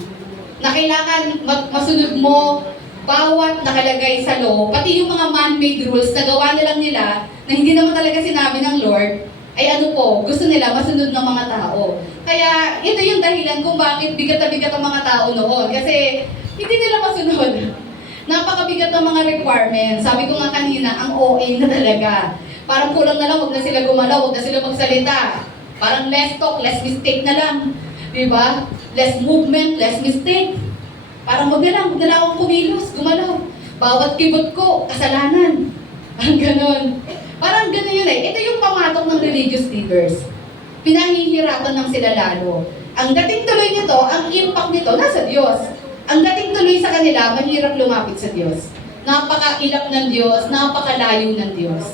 Na kailangan masunod mo bawat nakalagay sa law, pati yung mga man-made rules na gawa na lang nila, na hindi naman talaga sinabi ng Lord, ay gusto nila masunod ng mga tao. Kaya ito yung dahilan kung bakit bigat na bigat ang mga tao noon. Kasi hindi nila masunod. Napakabigat ng mga requirements. Sabi ko nga kanina, ang OA na talaga. Parang kulang na lang, huwag na sila gumalaw, huwag na sila magsalita. Parang less talk, less mistake na lang. Diba? Less movement, less mistake. Parang huwag na lang akong kumilos, gumalaw. Bawat kibot ko, kasalanan. Parang ganon. Parang ganon yun eh. Ito yung pamatok ng religious leaders. Pinahihirapan lang sila lalo. Ang dating tuloy nito, ang impact nito, nasa Diyos. Ang dating tuloy sa kanila, mahirap lumapit sa Diyos. Napakailap ng Diyos, napakalayo ng Diyos.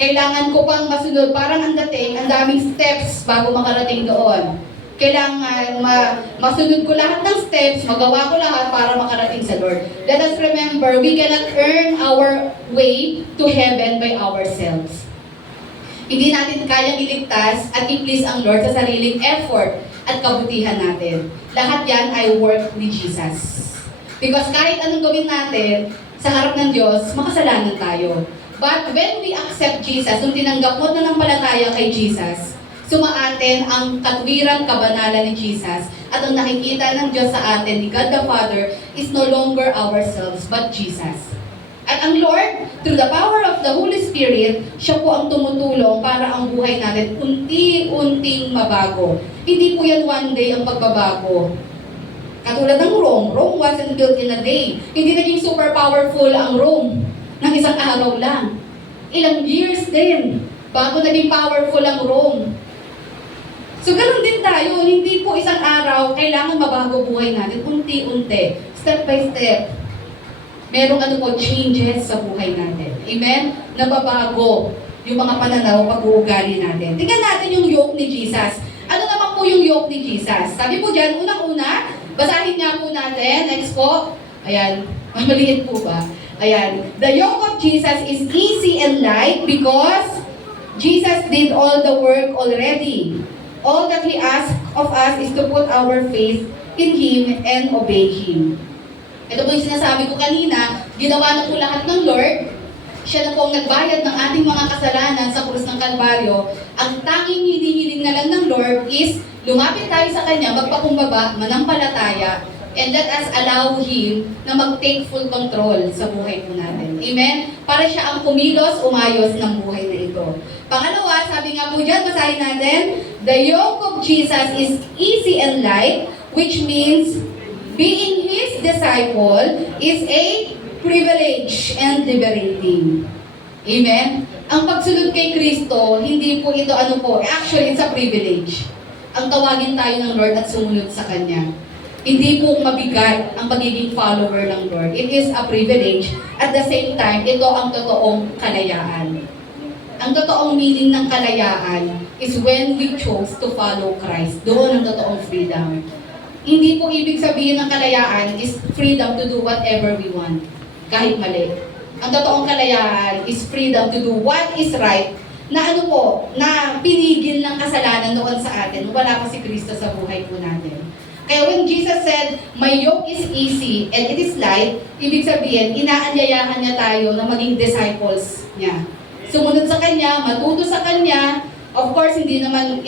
Kailangan ko pang masunod, parang ang dating, ang daming steps bago makarating doon. Kailangan masunod ko lahat ng steps, magawa ko lahat para makarating sa Lord. Let us remember, we cannot earn our way to heaven by ourselves. Hindi natin kayang iligtas at i-please ang Lord sa sariling effort at kabutihan natin. Lahat yan ay work ni Jesus. Because kahit anong gawin natin, sa harap ng Diyos, makasalanan tayo. But when we accept Jesus, nung tinanggap mo na ng palataya kay Jesus, sumaatin ang katwiran, kabanalan ni Jesus, at ang nakikita ng Diyos sa atin, ni God the Father, is no longer ourselves, but Jesus. At ang Lord, through the power of the Holy Spirit, siya po ang tumutulong para ang buhay natin unti-unting mabago. Hindi po yan one day ang pagbabago. Katulad ng Rome wasn't built in a day. Hindi naging super powerful ang Rome ng isang araw lang. Ilang years din bago naging powerful ang Rome. So ganun din tayo, hindi po isang araw kailangan mabago buhay natin, unti-unti, step by step. Merong changes sa buhay natin. Amen? Nababago yung mga pananaw, pag-uugali natin. Tingnan natin yung yoke ni Jesus. Ano naman po yung yoke ni Jesus? Sabi po dyan, unang-una, basahin nga po natin. Next po. Ayan, maliit po ba? Ayan. The yoke of Jesus is easy and light because Jesus did all the work already. All that He asks of us is to put our faith in Him and obey Him. Ito po yung sinasabi ko kanina, ginawa na po lahat ng Lord. Siya na po ang nagbayad ng ating mga kasalanan sa krus ng Kalbaryo. Ang tanging hinihiling na lang ng Lord is lumapit tayo sa Kanya, magpakumbaba, manampalataya, and let us allow Him na mag-take full control sa buhay po natin. Amen? Para siya ang kumilos, umayos ng buhay na ito. Pangalawa, sabi nga po dyan, basahin natin, the yoke of Jesus is easy and light, which means being His disciple is a privilege and liberating. Amen? Ang pagsunod kay Kristo, hindi po ito actually it's a privilege. Ang tawagin tayo ng Lord at sumunod sa Kanya. Hindi po mabigat ang pagiging follower ng Lord. It is a privilege. At the same time, ito ang totoong kalayaan. Ang totoong meaning ng kalayaan is when we chose to follow Christ. Doon ang totoong freedom. Hindi po ibig sabihin ng kalayaan is freedom to do whatever we want. Kahit mali. Ang totoong kalayaan is freedom to do what is right na na pinigil ng kasalanan noon sa atin. Wala pa si Kristo sa buhay po natin. Kaya when Jesus said, my yoke is easy and it is light, ibig sabihin, inaanyayahan niya tayo na maging disciples niya. Sumunod sa Kanya, matuto sa Kanya. Of course, hindi naman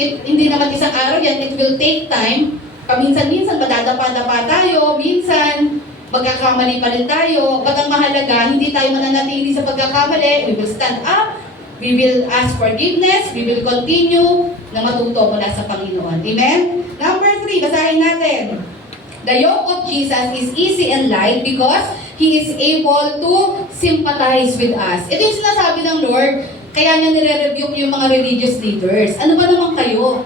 isang araw yan. It will take time. Paminsan-minsan, madadapa-dapa tayo. Minsan, magkakamali pa rin tayo. But ang mahalaga, hindi tayo mananatili sa pagkakamali. We will stand up. We will ask forgiveness. We will continue na matuto mula sa Panginoon. Amen? Number 3, basahin natin. The yoke of Jesus is easy and light because He is able to sympathize with us. Ito yung sinasabi ng Lord, kaya niya nire-rebuke yung mga religious leaders. Ano ba naman kayo?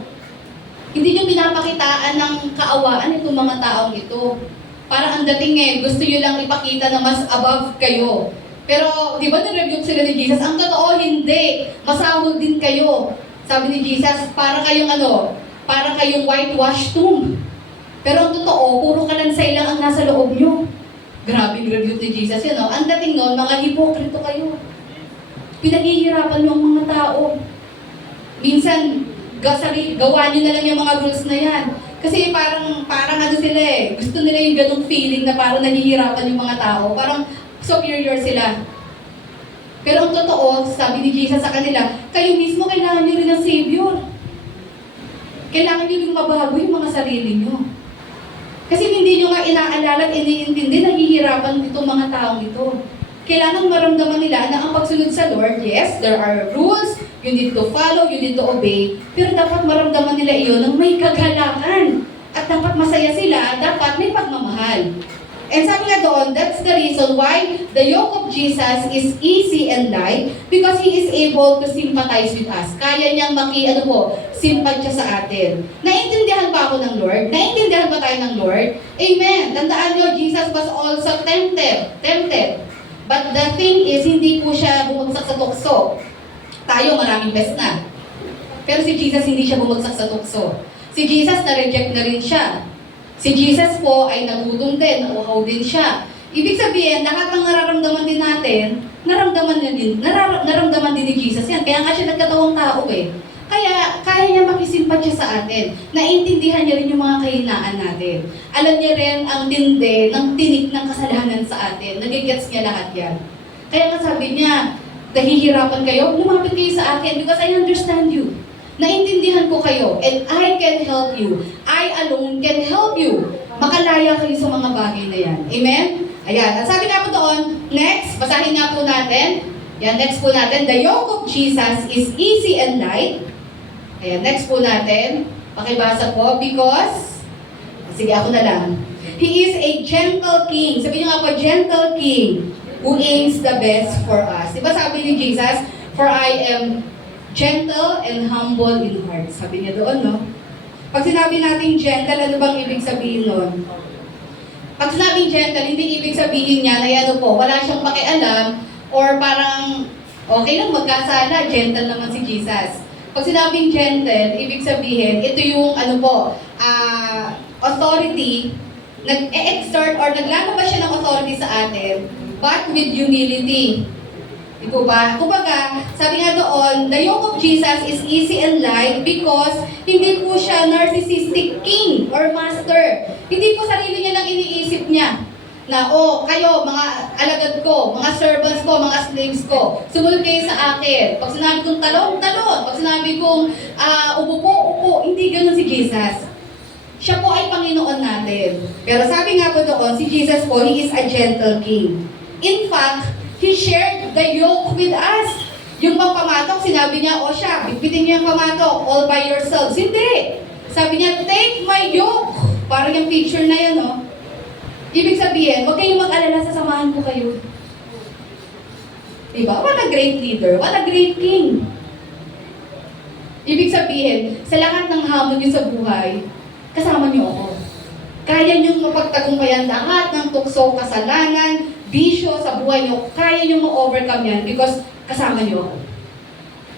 Hindi niyo pinapakitaan ng kaawaan itong mga taong ito. Parang ang dating gusto niyo lang ipakita na mas above kayo. Pero, di ba nire-rebuke sila ni Jesus? Ang totoo, hindi. Masahol din kayo. Sabi ni Jesus, para kayong para kayong whitewashed tomb. Pero ang totoo, puro kalansay lang ang nasa loob nyo. Grabing review ni Jesus yan, no? Ang dating nun, mga hipokrito kayo. Pinaghihirapan nyo ang mga tao. Minsan, gawa nyo na lang yung mga rules na yan. Kasi parang sila Gusto nila yung ganong feeling na parang nahihirapan yung mga tao. Parang superior sila. Pero ang totoo, sabi ni Jesus sa kanila, kayo mismo kailangan nyo rin ng Savior. Kailangan nyo rin mabago yung mga sarili nyo. Kasi hindi nyo nga inaalala at iniintindi, nahihirapan itong mga taong ito. Kailangan maramdaman nila na ang pagsunod sa Lord, yes, there are rules, you need to follow, you need to obey, pero dapat maramdaman nila iyon ng may kagalakan. At dapat masaya sila, dapat may pagmamahal. And sabi nga doon, that's the reason why the yoke of Jesus is easy and light because He is able to sympathize with us. Kaya niyang simpatsya sa atin. Naintindihan ba ako ng Lord? Naintindihan ba tayo ng Lord? Amen. Tandaan niyo, Jesus was also tempted. But the thing is, hindi po siya bumagsak sa tukso. Tayo, maraming beses na. Pero si Jesus, hindi siya bumagsak sa tukso. Si Jesus, na-reject na rin siya. Si Jesus po ay nagutom din, nauhaw din siya. Ibig sabihin, lahat ng nararamdaman din natin, naramdaman din ni Jesus yan. Kaya nga siya nagkatawang tao eh. Kaya, kaya niya makisimpatya sa atin. Naintindihan niya rin yung mga kahinaan natin. Alam niya rin ang tindi ng tinik ng kasalanan sa atin. Nagigets niya lahat yan. Kaya nga sabi niya, nahihirapan kayo, lumapit kayo sa akin because I understand you. Naintindihan ko kayo, and I can help you. I alone can help you. Makalaya kayo sa mga bagay na yan. Amen? Ayan. At sabi nga po doon, next, basahin nga po natin. Yan, next po natin. The yoke of Jesus is easy and light. Ayan, next po natin. Pakibasa po, because, sige ako na lang. He is a gentle king. Sabi niyo nga po, gentle king who aims the best for us. Diba sabi ni Jesus, for I am gentle and humble in heart. Sabi niya doon, no? Pag sinabi natin gentle, ano bang ibig sabihin nun? Pag sinabing gentle, hindi ibig sabihin niya na ano po, wala siyang pakialam or parang okay lang magkasala, gentle naman si Jesus. Pag sinabing gentle, ibig sabihin, ito yung ano po, authority, nag-exert or naglalabas siya ng authority sa atin, but with humility. Di po ba? Kumbaga, sabi nga doon, the yoke of Jesus is easy and light because hindi po siya narcissistic king or master. Hindi po sarili niya lang iniisip niya na, oh, kayo, mga alagad ko, mga servants ko, mga slaves ko, sumunod kayo sa akin. Pag sinabi kong talon, talon. Pag sinabi kong upo po, upo. Hindi ganun si Jesus. Siya po ay Panginoon natin. Pero sabi nga po doon, si Jesus po, He is a gentle king. In fact, He shared the yoke with us. Yung pamatok, sinabi niya, o siya, bitbitin niyo yung pamatok, all by yourselves. Hindi. Sabi niya, take my yoke. Parang yung picture na yan, no? Ibig sabihin, huwag kayong mag-alala, sasamahan ko kayo. Diba? What a great leader. What a great king. Ibig sabihin, sa lahat ng hamon niyo sa buhay, kasama niyo ako. Kaya niyong mapagtagumpayan lahat ng tukso, kasalanan, bisyo sa buhay niyo, kaya niyo ma-overcome yan because kasama niyo ako.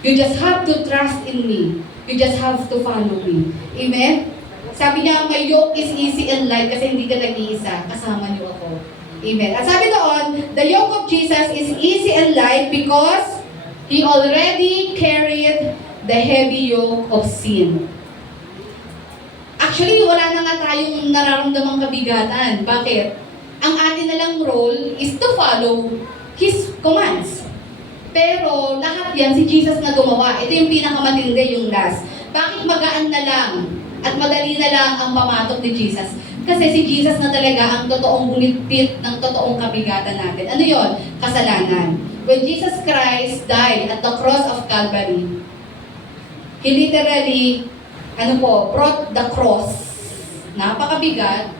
You just have to trust in me. You just have to follow me. Amen? Sabi niya, my yoke is easy and light kasi hindi ka nag-iisa. Kasama niyo ako. Amen. At sabi doon, the yoke of Jesus is easy and light because He already carried the heavy yoke of sin. Actually, wala na nga tayong nararamdamang kabigatan. Bakit? Ang atin na lang role is to follow His commands. Pero lahat yan, si Jesus na gumawa. Ito yung pinakamatindi, yung last. Bakit magaan na lang at madali na lang ang pamatok ni Jesus? Kasi si Jesus na talaga ang totoong bunitpit ng totoong kabigatan natin. Ano yon? Kasalanan. When Jesus Christ died at the cross of Calvary, He literally, brought the cross. Napakabigat.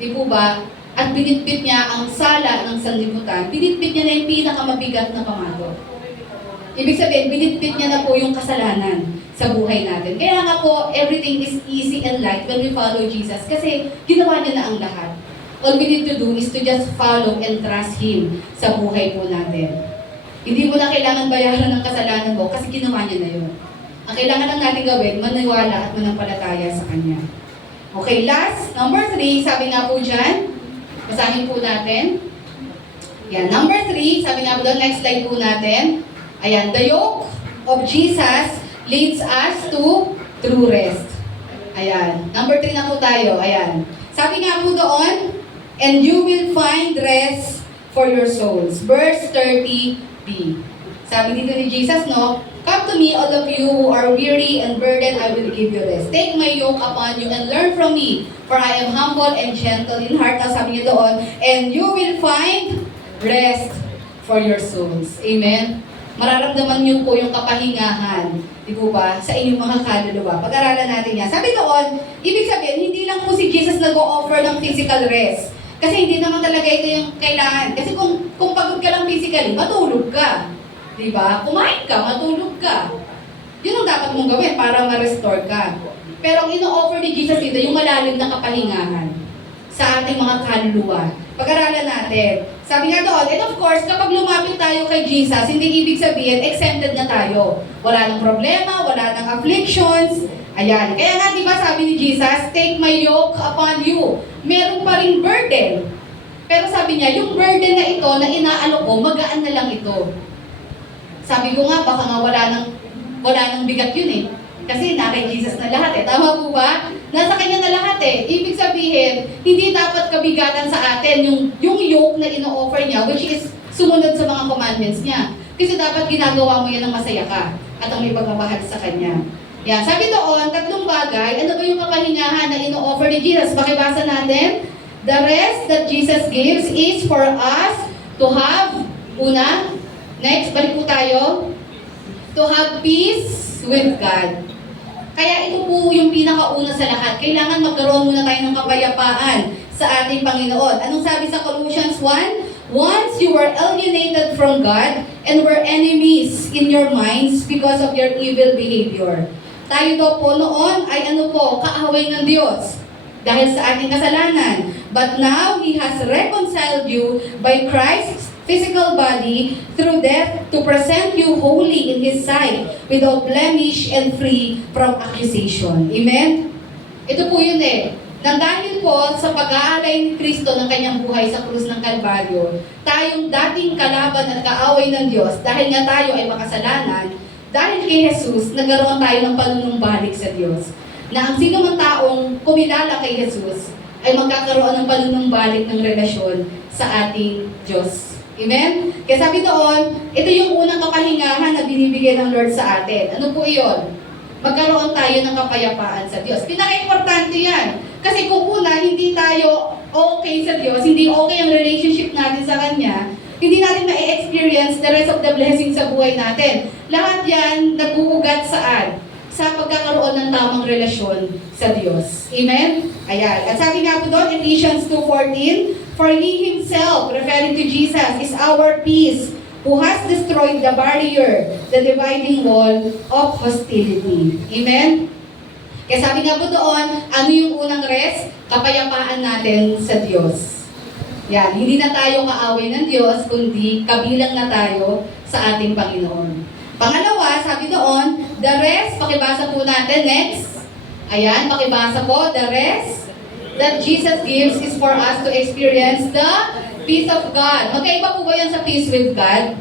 Di po ba? At binitbit niya ang sala ng sanlibutan. Binitbit niya na yung pinakamabigat na pamatok. Ibig sabihin, binitbit niya na po yung kasalanan sa buhay natin. Kaya nga po, everything is easy and light when we follow Jesus. Kasi ginawa niya na ang lahat. All we need to do is to just follow and trust Him sa buhay po natin. Hindi mo na kailangan bayaran ng kasalanan mo kasi ginawa niya na yun. Ang kailangan lang natin gawin, maniwala at manampalataya sa Kanya. Okay, last, number 3, sabi nga po dyan, basahin po natin. Yan, number 3, sabi nga po doon, next slide po natin. Ayan, the yoke of Jesus leads us to true rest. Ayan, number 3 na po tayo. Ayan, sabi nga po doon, and you will find rest for your souls. Verse 30b. Sabi dito ni Jesus, no? Come to me, all of you who are weary and burdened, I will give you rest. Take my yoke upon you and learn from me, for I am humble and gentle in heart. Ang sabi niya doon, and you will find rest for your souls. Amen? Mararamdaman niyo po yung kapahingahan, di po ba, sa inyong mga kaluluwa. Pag-aralan natin yan. Sabi doon, ibig sabihin, hindi lang po si Jesus nag-o-offer ng physical rest. Kasi hindi naman talaga ito yung kailangan. Kasi kung pagod ka lang physically, matulog ka. Diba? Kumain ka, matulog ka. Yun ang dapat mong gawin para ma-restore ka. Pero ang ino-offer ni Jesus dito, yung malalim na kapahingahan sa ating mga kaluluwa. Pag-aralan natin. Sabi nga doon, and of course, kapag lumapit tayo kay Jesus, hindi ibig sabihin, exempted na tayo. Wala nang problema, wala nang afflictions. Ayan. Kaya nga, di ba sabi ni Jesus, take my yoke upon you. Meron pa ring burden. Pero sabi niya, yung burden na ito, na inaalok ko, magaan na lang ito. Sabi ko nga, baka nga wala nang bigat yun eh. Kasi na kay Jesus na lahat eh. Tama po ba? Nasa Kanya na lahat eh. Ibig sabihin, hindi dapat kabigatan sa atin yung yoke na ino-offer niya, which is sumunod sa mga commandments niya. Kasi dapat ginagawa mo yan ng masaya ka at ang may pagmamahal sa Kanya. Yan. Sabi doon, tatlong bagay. Ano ba yung kapahingahan na ino-offer ni Jesus? Pakibasa natin. The rest that Jesus gives is for us to have, una, next, balik po tayo, to have peace with God. Kaya ito po yung pinakauna sa lahat. Kailangan magkaroon muna tayo ng kapayapaan sa ating Panginoon. Anong sabi sa Colossians 1? Once you were alienated from God and were enemies in your minds because of your evil behavior. Tayo daw po noon ay kaaway ng Diyos dahil sa ating kasalanan. But now, He has reconciled you by Christ's physical body through death to present you holy in His sight, without blemish and free from accusation. Amen? Ito po yun eh. Nang dahil po sa pag-aalay ni Kristo ng kanyang buhay sa krus ng Kalbaryo, tayong dating kalaban at kaaway ng Diyos, dahil nga tayo ay makasalanan, dahil kay Jesus, nagkaroon tayo ng panunumbalik sa Diyos. Na ang sino man taong kumilala kay Jesus, ay magkakaroon ng panunumbalik ng relasyon sa ating Diyos. Amen? Kaya sabi doon, ito yung unang kapahingahan na binibigay ng Lord sa atin. Ano po iyon? Magkaroon tayo ng kapayapaan sa Diyos. Pinaka-importante yan. Kasi kung una, hindi tayo okay sa Diyos, hindi okay ang relationship natin sa Kanya, hindi natin ma-experience the rest of the blessings sa buhay natin. Lahat yan, nag-uugat saan? Sa pagkakaroon ng tamang relasyon sa Diyos. Amen? Ayan. At sabi nga po doon, Ephesians 2:14, for He Himself, referring to Jesus, is our peace, who has destroyed the barrier, the dividing wall of hostility. Amen? Kaya sabi nga po doon, ano yung unang rest? Kapayapaan natin sa Diyos. Yan, hindi na tayo kaaway ng Diyos, kundi kabilang na tayo sa ating Panginoon. Pangalawa, sabi doon, the rest, pakibasa po natin, next. Ayan, pakibasa po, the rest that Jesus gives is for us to experience the peace of God. Magkaiba po ba yan sa peace with God?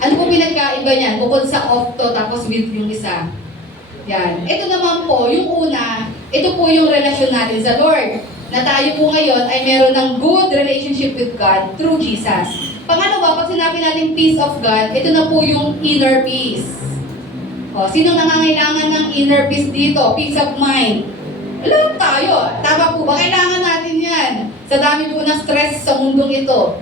Ano po pinagkaiba niyan? Bukod sa of to, tapos with yung isa. Yan. Ito naman po, yung una, ito po yung relasyon natin sa Lord. Na tayo po ngayon ay meron ng good relationship with God through Jesus. Pangalawa, pag sinabi natin peace of God, ito na po yung inner peace. O, sino nangangailangan ng inner peace dito? Peace of mind. Alam tayo, tama po ba? Kailangan natin yan. Sa dami po ng stress sa mundong ito.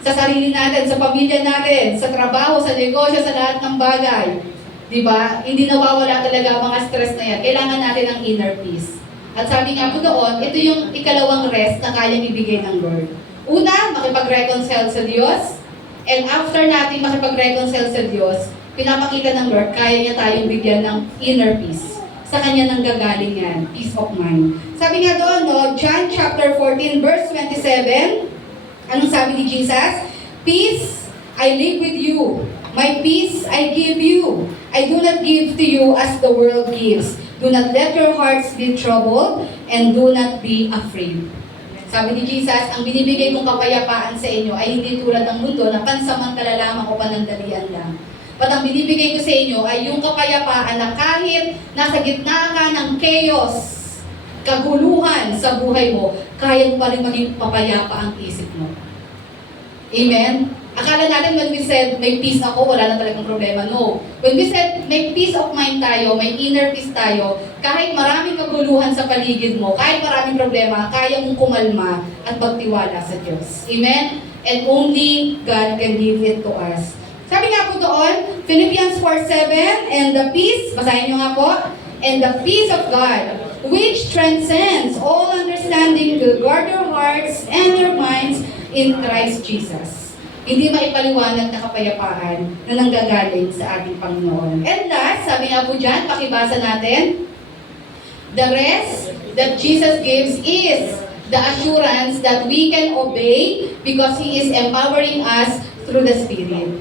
Sa sarili natin, sa pamilya natin, sa trabaho, sa negosyo, sa lahat ng bagay. Diba? Hindi nawawala talaga ang mga stress na yan. Kailangan natin ng inner peace. At sabi nga po doon, ito yung ikalawang rest na kayang ibigay ng Lord. Una, makipag-reconcile sa Diyos. And after natin makipag-reconcile sa Diyos, pinapakita ng Lord, kaya niya tayong bigyan ng inner peace. Sa Kanya nanggagaling yan, peace of mind. Sabi nga doon, no, John chapter 14, verse 27, anong sabi ni Jesus? Peace I live with you. My peace I give you. I do not give to you as the world gives. Do not let your hearts be troubled and do not be afraid. Sabi ni Jesus, ang binibigay kong kapayapaan sa inyo ay hindi tulad ng mundo na pansamantala lamang o panandalian lang. But ang binibigay ko sa inyo ay yung kapayapaan na kahit nasa gitna ka ng chaos, kaguluhan sa buhay mo, kaya mo pa rin maging papayapa ang isip mo. Amen? Akala natin when we said, may peace ako, wala na talagang problema. No. When we said, may peace of mind tayo, may inner peace tayo, kahit maraming kaguluhan sa paligid mo, kahit maraming problema, kaya mong kumalma at magtiwala sa Diyos. Amen? And only God can give it to us. Sabi nga po doon, Philippians 4:7, and the peace, basahin nyo nga po, and the peace of God, which transcends all understanding, will guard your hearts and your minds in Christ Jesus. Hindi maipaliwanag na kapayapaan na nanggagaling sa ating Panginoon. And last, sabi nga po dyan, pakibasa natin, the rest that Jesus gives is the assurance that we can obey because He is empowering us through the Spirit.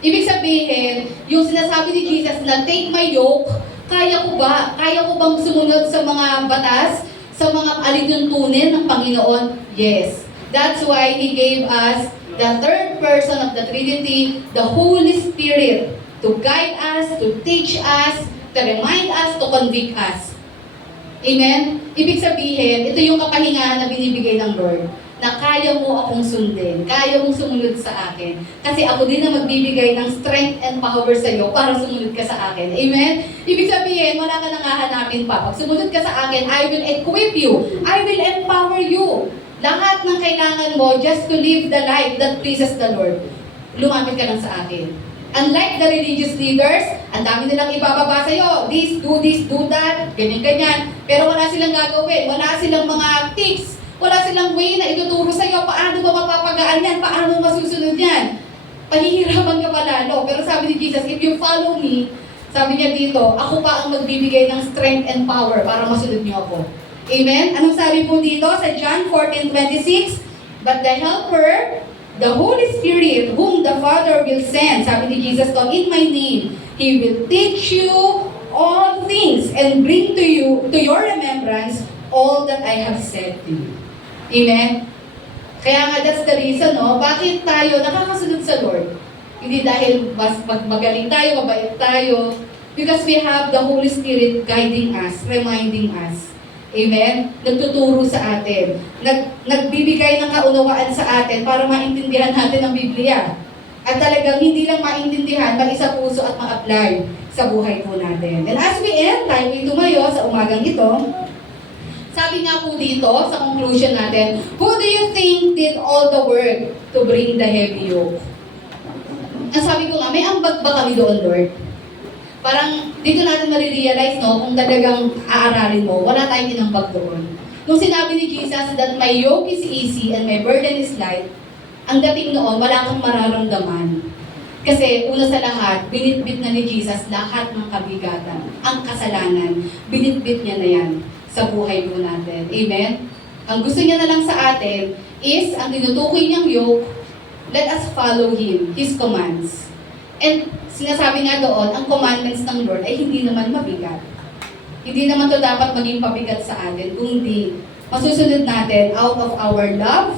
Ibig sabihin, yung sinasabi ni Jesus na take my yoke, kaya ko ba? Kaya ko bang sumunod sa mga batas? Sa mga alituntunin ng Panginoon? Yes. That's why He gave us the third person of the Trinity, the Holy Spirit, to guide us, to teach us, to remind us, to convict us. Amen? Ibig sabihin, ito yung kapahingahan na binibigay ng Lord, na kaya mo akong sundin, kaya mong sumunod sa akin. Kasi ako din na magbibigay ng strength and power sa iyo para sumunod ka sa akin. Amen? Ibig sabihin, wala ka nang hahanapin pa. Pag sumunod ka sa akin, I will equip you. I will empower you. Lahat ng kailangan mo just to live the life that pleases the Lord. Lumapit ka lang sa akin. Unlike the religious leaders, ang dami nilang ibababa sa'yo. This, do that, ganyan-ganyan. Pero wala silang gagawin. Wala silang mga tips. Wala silang way na ituturo sa'yo. Paano ba mapapagaan yan? Paano masusunod yan? Pahihirapan ka pa lalo. Pero sabi ni Jesus, if you follow me, sabi niya dito, ako pa ang magbibigay ng strength and power para masunod niyo ako. Amen? Anong sabi po dito sa John 14:26? But the Helper, the Holy Spirit, whom the Father will send, sabi ni Jesus to, in my name, He will teach you all things and bring to you, to your remembrance, all that I have said to you. Amen? Kaya nga, that's the reason, no? Bakit tayo nakakasunod sa Lord? Hindi dahil magaling tayo, mabait tayo, because we have the Holy Spirit guiding us, reminding us. Amen? Nagtuturo sa atin. Nagbibigay ng kaunawaan sa atin para maintindihan natin ang Biblia. At talagang hindi lang maintindihan, mag-isa puso at ma-apply sa buhay po natin. And as we end, tayo tumayo sa umagang ito, sabi nga po dito, sa conclusion natin, who do you think did all the work to bring the heavy yoke? Ang sabi ko nga, may ambag ba kami doon, Lord? Parang dito natin marirealize, no, kung talagang aaralin mo, wala tayong inambag doon. Nung sinabi ni Jesus that my yoke is easy and my burden is light, ang dating noon, wala kang mararamdaman. Kasi una sa lahat, binitbit na ni Jesus lahat ng kabigatan, ang kasalanan, binitbit niya na yan sa buhay po natin. Amen? Ang gusto niya na lang sa atin is, ang tinutukoy niyang yoke, let us follow Him, His commands. And sinasabi nga doon, ang commandments ng Lord ay hindi naman mabigat. Hindi naman to dapat maging pabigat sa atin, kundi masusunod natin out of our love,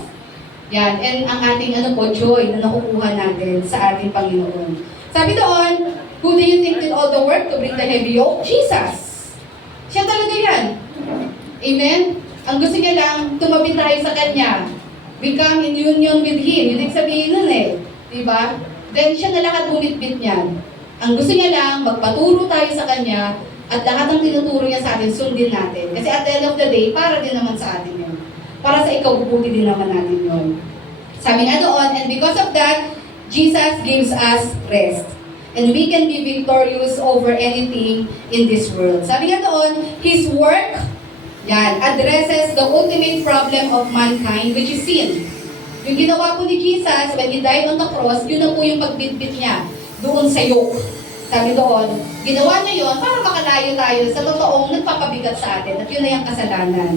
yan, and ang ating joy na nakukuha natin sa ating Panginoon. Sabi doon, who do you think did all the work to bring the heavy yoke? Jesus. Siya talaga yan. Amen? Ang gusto niya lang, tumabi tayo sa Kanya. Become in union with Him. Yun ang sabihin nun eh. Diba? Then siya na lahat bumit-bit niyan. Ang gusto niya lang, magpaturo tayo sa Kanya at lahat ng tinuturo niya sa atin, sundin natin. Kasi at the end of the day, para din naman sa atin yun. Para sa ikabubuti din naman natin yun. Sabi nga doon, and because of that, Jesus gives us rest. And we can be victorious over anything in this world. Sabi nga doon, His work, yan, addresses the ultimate problem of mankind, which is sin. Yung ginawa po ni Jesus, when He died on the cross, yun na po yung pagbitbit niya doon sa yoke. Sabi doon, ginawa niya yun para makalayo tayo sa totoong nagpapabigat sa atin at yun na yung kasalanan.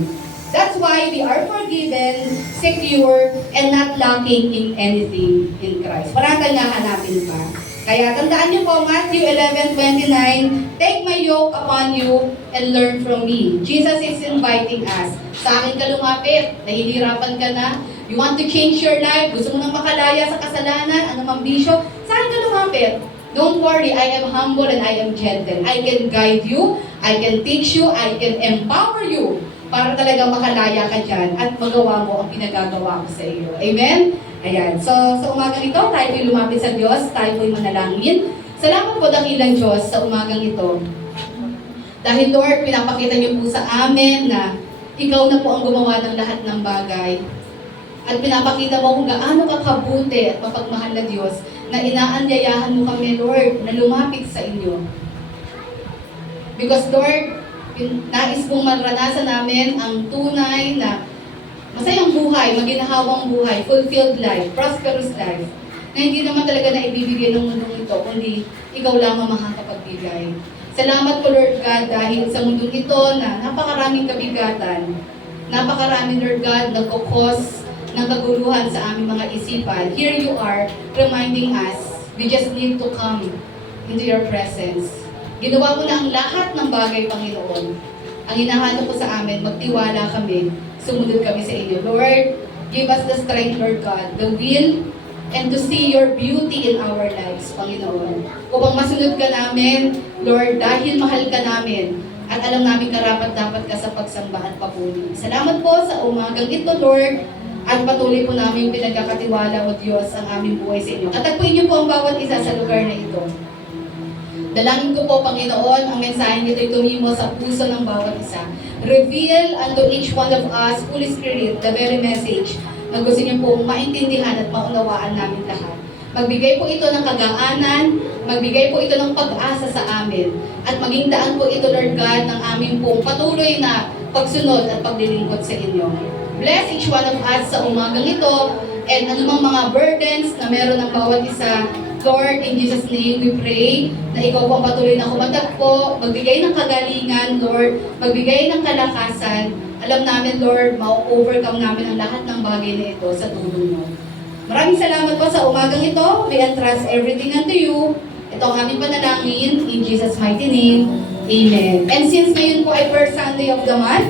That's why we are forgiven, secure, and not lacking in anything in Christ. Wala tayong hahanapin pa. Kaya tandaan niyo po, Matthew 11:29, take my yoke upon you and learn from me. Jesus is inviting us. Sa akin ka lumapit, nahihirapan ka na, you want to change your life, gusto mo nang makalaya sa kasalanan, anumang bisyo, sa akin ka lumapit. Don't worry, I am humble and I am gentle. I can guide you, I can teach you, I can empower you para talaga makalaya ka dyan at magawa mo ang pinagagawa ko sa iyo. Amen? Ayan. So, sa umagang ito, tayo po'y lumapit sa Diyos, tayo po'y manalangin. Salamat po dakilang Diyos sa umagang ito. Dahil Lord, pinapakita niyo po sa amin na Ikaw na po ang gumawa ng lahat ng bagay. At pinapakita mo kung gaano ka kabuti at mapagmahal na Diyos na inaanyayahan mo kami, Lord, na lumapit sa inyo. Because Lord, Yung nais mong maranasan namin ang tunay na masayang buhay, maginhawang buhay, fulfilled life, prosperous life, na hindi naman talaga na ibibigay ng mundong ito, kundi ikaw lang ang makakapagbigay. Salamat po Lord God dahil sa mundong ito na napakaraming kabigatan, napakaraming Lord God nagkukos ng kaguluhan sa aming mga isipan. Here you are reminding us, we just need to come into your presence. Ginawa mo na ang lahat ng bagay, Panginoon. Ang hinahanap ko sa amin, magtiwala kami, sumunod kami sa inyo. Lord, give us the strength, Lord God, the will, and to see your beauty in our lives, Panginoon. Upang masunod ka namin, Lord, dahil mahal ka namin, at alam namin karapat-dapat ka sa pagsamba at papuri. Salamat po sa umagang ito, Lord, at patuloy po namin pinagkakatiwala, O Diyos, ang aming buhay sa inyo. Katagpuin niyo po ang bawat isa sa lugar na ito. Dalangin ko po, Panginoon, ang mensahe nito'y tumimo sa puso ng bawat isa. Reveal unto each one of us, Holy Spirit, the very message na gusto niyo pong maintindihan at maunawaan namin lahat. Magbigay po ito ng kagaanan, magbigay po ito ng pag-asa sa amin, at maging daan po ito, Lord God, ng aming pong patuloy na pagsunod at paglilingkod sa inyo. Bless each one of us sa umagang ito, and anumang mga burdens na meron ng bawat isa, Lord, in Jesus' name we pray na ikaw po ang patuloy na kumatagpo, magbigay ng kagalingan, Lord, magbigay ng kalakasan. Alam namin, Lord, ma-overcome namin ang lahat ng bagay na ito sa tulong mo. Maraming salamat po sa umagang ito. We entrust everything unto you. Ito ang aming panalangin in Jesus' mighty name. Amen. And since ngayon po ay first Sunday of the month,